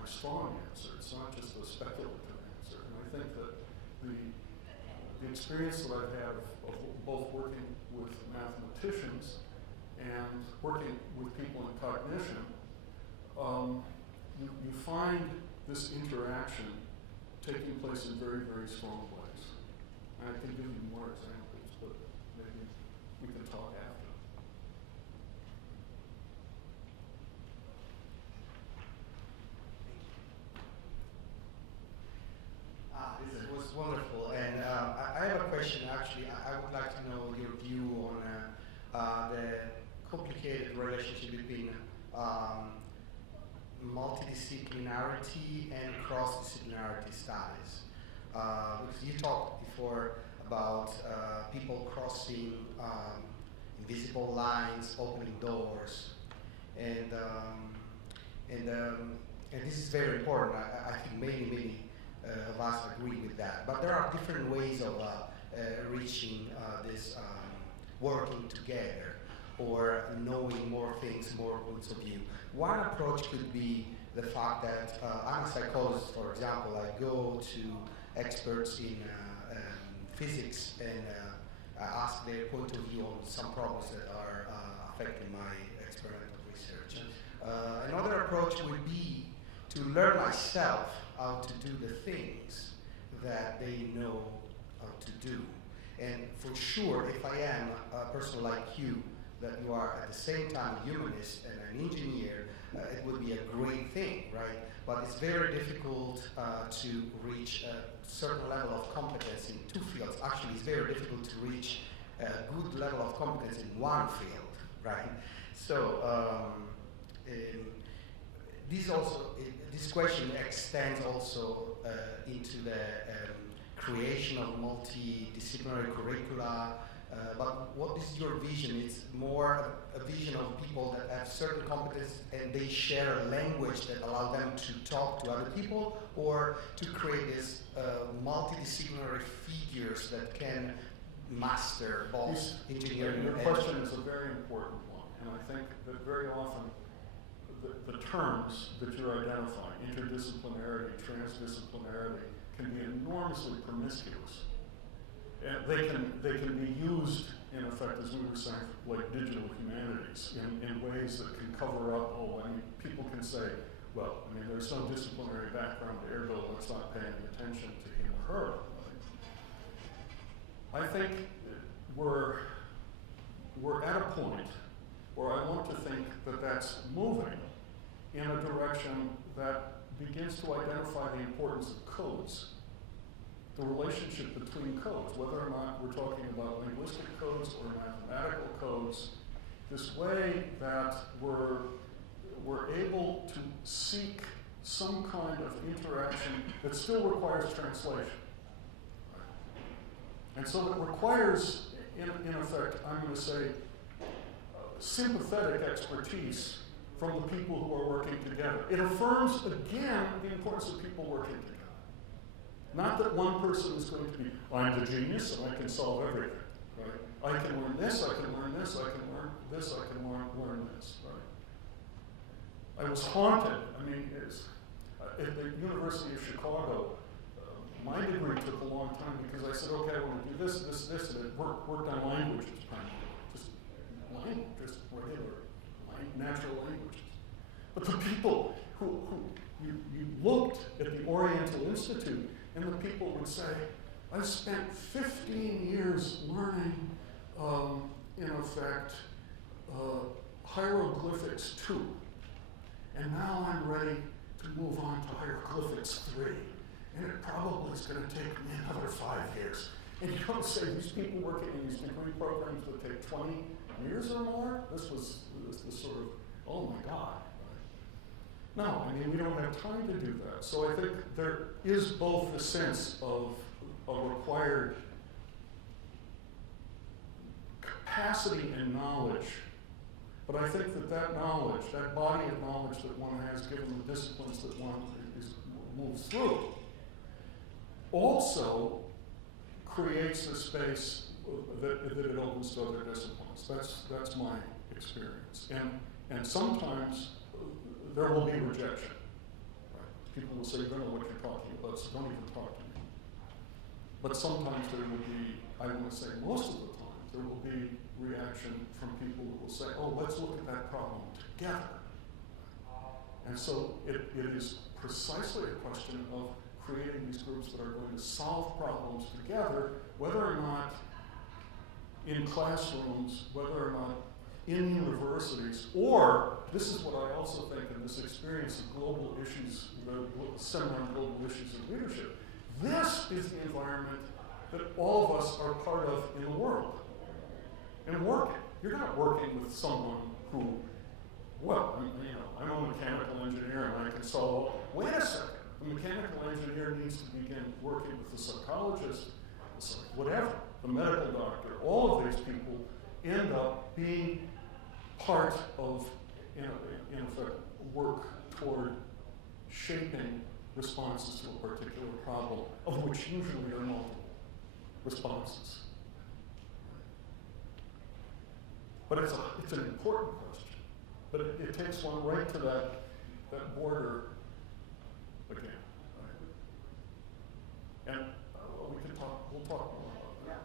strong answer. It's not just a speculative answer. And I think that the experience that I've had of both working with mathematicians and working with people in cognition, you find this interaction taking place in very, very strong ways. And I can give you more examples, but maybe we can talk after. This was wonderful, and I have a question. Actually, I would like to know your view on the complicated relationship between multidisciplinarity and cross-disciplinarity studies. Because you talked before about people crossing invisible lines, opening doors, and this is very important. I think many of us agree with that. But there are different ways of reaching this working together or knowing more things, more points of view. One approach could be the fact that I'm a psychologist, for example. I go to experts in physics and I ask their point of view on some problems that are affecting my experimental research. Another approach would be to learn myself how to do the things that they know how to do. And for sure, if I am a person like you, that you are at the same time a humanist and an engineer, it would be a great thing, right? But it's very difficult to reach a certain level of competence in two fields. Actually, it's very difficult to reach a good level of competence in one field, right? So this question extends also into the creation of multidisciplinary curricula But what is your vision? It's more a vision of people that have certain competence and they share a language that allow them to talk to other people, or to create these multidisciplinary figures that can master both engineering Your and question is a very important one, and I think that very often the terms that you're identifying, interdisciplinarity, transdisciplinarity, can be enormously promiscuous. And they can be used, in effect, as we were saying, like digital humanities, in ways that can cover up, people can say, well, there's no disciplinary background to ergo, let's not pay any attention to him or her. I think we're at a point where I want to think that that's moving in a direction that begins to identify the importance of codes, the relationship between codes, whether or not we're talking about linguistic codes or mathematical codes, this way that we're able to seek some kind of interaction that still requires translation. And so it requires, in effect, I'm going to say, sympathetic expertise from the people who are working together. It affirms, again, the importance of people working together. Not that one person is going to be, I'm the genius and I can solve everything, right? I can learn this, I can learn this, I can learn this, I can learn this, right? I was haunted. At the University of Chicago, my degree took a long time because I said, okay, I want to do this, and it worked on languages primarily. Just regular natural languages. But the people who you looked at the Oriental Institute, and the people would say, I've spent 15 years learning, in effect, hieroglyphics 2. And now I'm ready to move on to hieroglyphics 3. And it probably is going to take me another 5 years. And you don't say these people working in these degree programs would take 20 years or more? This was sort of, oh my God. No, we don't have time to do that. So I think there is both the sense of a required capacity and knowledge, but I think that knowledge, that body of knowledge that one has given the disciplines that one moves through, also creates a space that it opens to other disciplines. That's my experience. And sometimes there will be rejection. Right? People will say, you don't know what you're talking about, so don't even talk to me. But sometimes there will be, I want to say most of the time, there will be reaction from people who will say, oh, let's look at that problem together. And so it is precisely a question of creating these groups that are going to solve problems together, whether or not in classrooms, whether or not in universities, or this is what I also think in this experience of global issues, the seminar on global issues of leadership. This is the environment that all of us are part of in the world. And working. You're not working with someone who, well, I'm a mechanical engineer and I can solve. Wait a second. The mechanical engineer needs to begin working with the psychologist, whatever, the medical doctor. All of these people end up being part of, in effect, work toward shaping responses to a particular problem, of which usually are multiple responses. But it's an important question. But it takes one right to that border again. Right? And we'll talk more about that.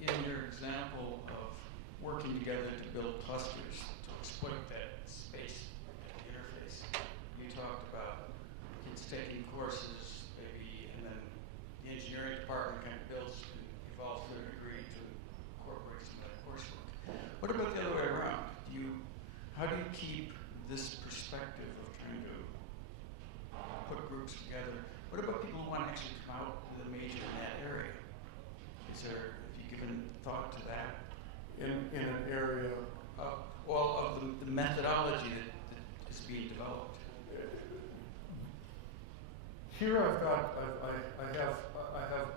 In your example of working together to build clusters to exploit that space, that interface, you talked about kids taking courses, maybe, and then the engineering department kind of builds and evolves their degree to incorporate some of that coursework. What about the other way around? How do you keep this perspective of trying to put groups together? What about people who want to actually come out with a major in that area? Have you given thought to that? In an area Of the methodology that is here I have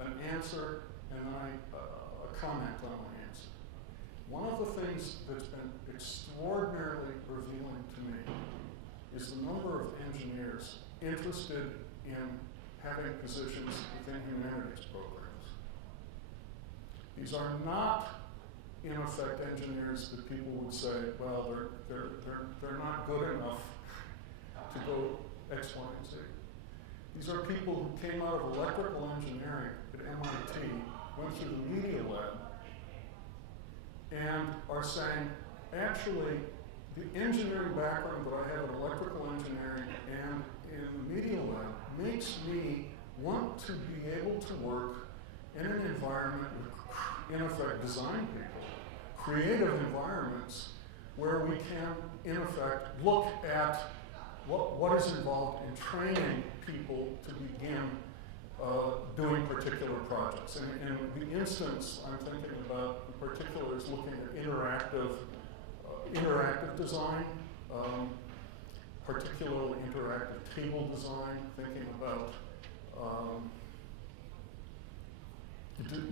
an answer and a comment on my answer. One of the things that's been extraordinarily revealing to me is the number of engineers interested in having positions within humanities programs. These are not, in effect, engineers that people would say, well, they're not good enough to go X, Y, and Z. These are people who came out of electrical engineering at MIT, went through the media lab, and are saying, actually, the engineering background that I have in electrical engineering and in the media lab makes me want to be able to work in an environment with, in effect, design people, creative environments where we can, in effect, look at what is involved in training people to begin doing particular projects. And the instance I'm thinking about in particular is looking at interactive design, particularly interactive table design, thinking about,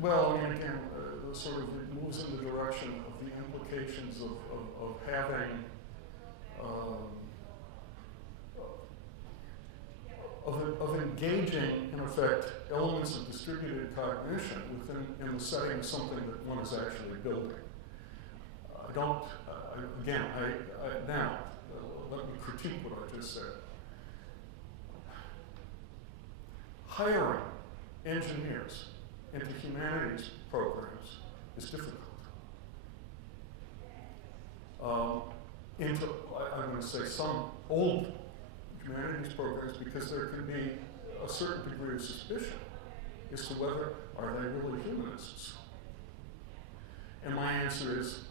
well, and again, sort of it moves in the direction of the implications of having, of engaging, in effect, elements of distributed cognition in the setting of something that one is actually building. Now, let me critique what I just said. Hiring engineers into humanities programs is difficult. I'm going to say some old humanities programs, because there can be a certain degree of suspicion as to whether are they really humanists. And my answer is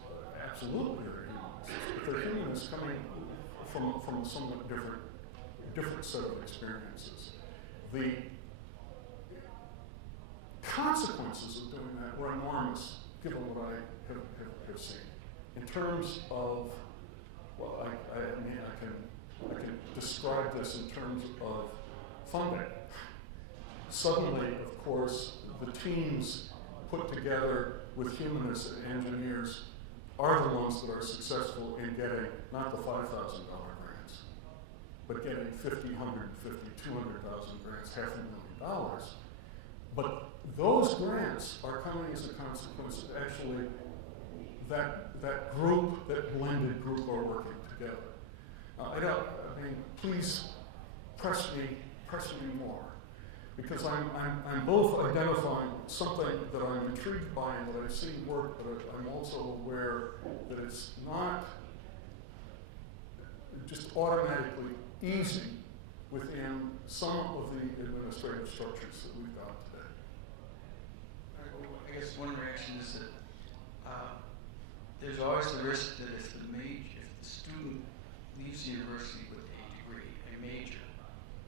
absolutely they're humanists. But they're humanists coming from a somewhat different set of experiences. The consequences of doing that were enormous, given what I have seen. In terms of, well, I can describe this in terms of funding. Suddenly, of course, the teams put together with humanists and engineers are the ones that are successful in getting not the $5,000 grants, but getting 50, 150, 200,000 grants, $500,000. But those grants are coming as a consequence of actually that group, that blended group, are working together. Please press me more, because I'm both identifying something that I'm intrigued by and that I've seen work, but I'm also aware that it's not just automatically easy within some of the administrative structures that we've got today. I guess one reaction is that there's always the risk that if the student leaves the university with a degree, a major,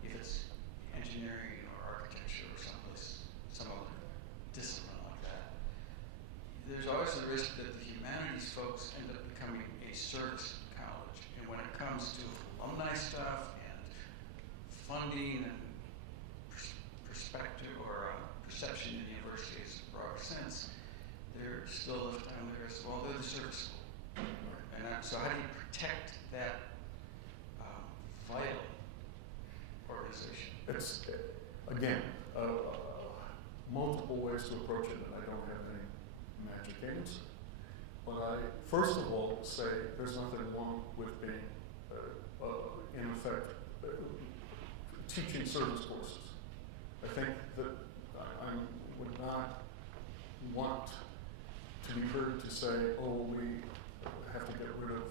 if it's engineering or architecture or some other discipline like that, there's always the risk that the humanities folks end up becoming a service college. And when it comes to alumni stuff and funding and perspective or perception in the university as a broader sense, they're still left on there as well. They're the service school. And so how do you protect that vital organization? It's, again, multiple ways to approach it, and I don't have any magic answer. But I, first of all, say there's nothing wrong with being, in effect, teaching service courses. I think that I would not want to be heard to say, oh, we have to get rid of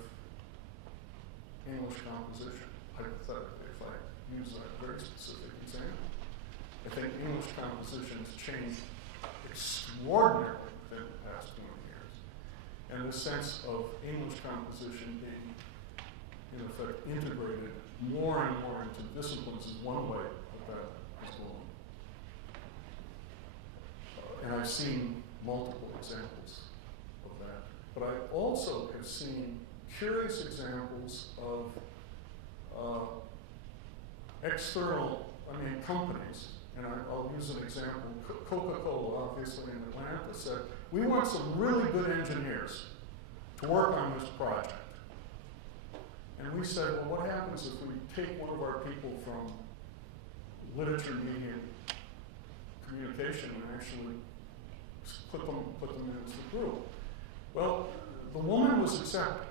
English composition, hypothetically, if I use that very specific example. I think English composition has changed extraordinarily within the past 20 years. And the sense of English composition being, in effect, integrated more and more into disciplines is one way that is going. And I've seen multiple examples of that. But I also have seen curious examples of external companies, and I'll use an example. Coca-Cola, obviously in Atlanta, said, we want some really good engineers to work on this project. And we said, well, what happens if we take one of our people from literature, media, communication, and actually put them into the group? Well, the woman was accepted.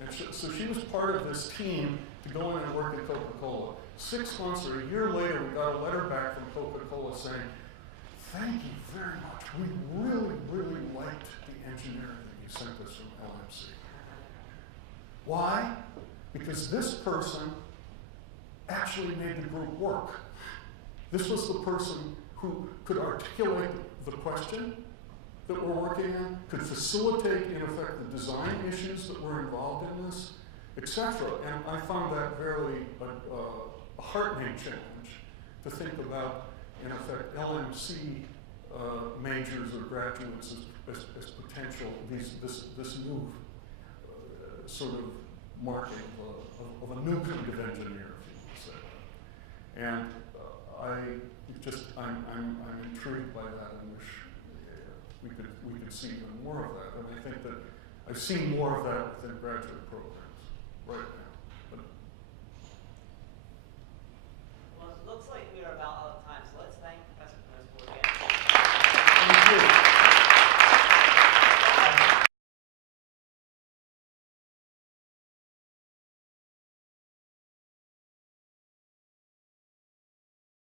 And so she was part of this team to go in and work at Coca-Cola. 6 months or a year later, we got a letter back from Coca-Cola saying, thank you very much. We really, really liked the engineering that you sent us from LMC. Why? Because this person actually made the group work. This was the person who could articulate the question that we're working on, could facilitate, in effect, the design issues that were involved in this, etc. And I found that very a heartening challenge to think about, in effect, LMC majors or graduates as potential, this new sort of marking of a new kind of engineer, if you will say. And I'm intrigued by that and wish we could see even more of that. And I think that I've seen more of that within graduate programs right now.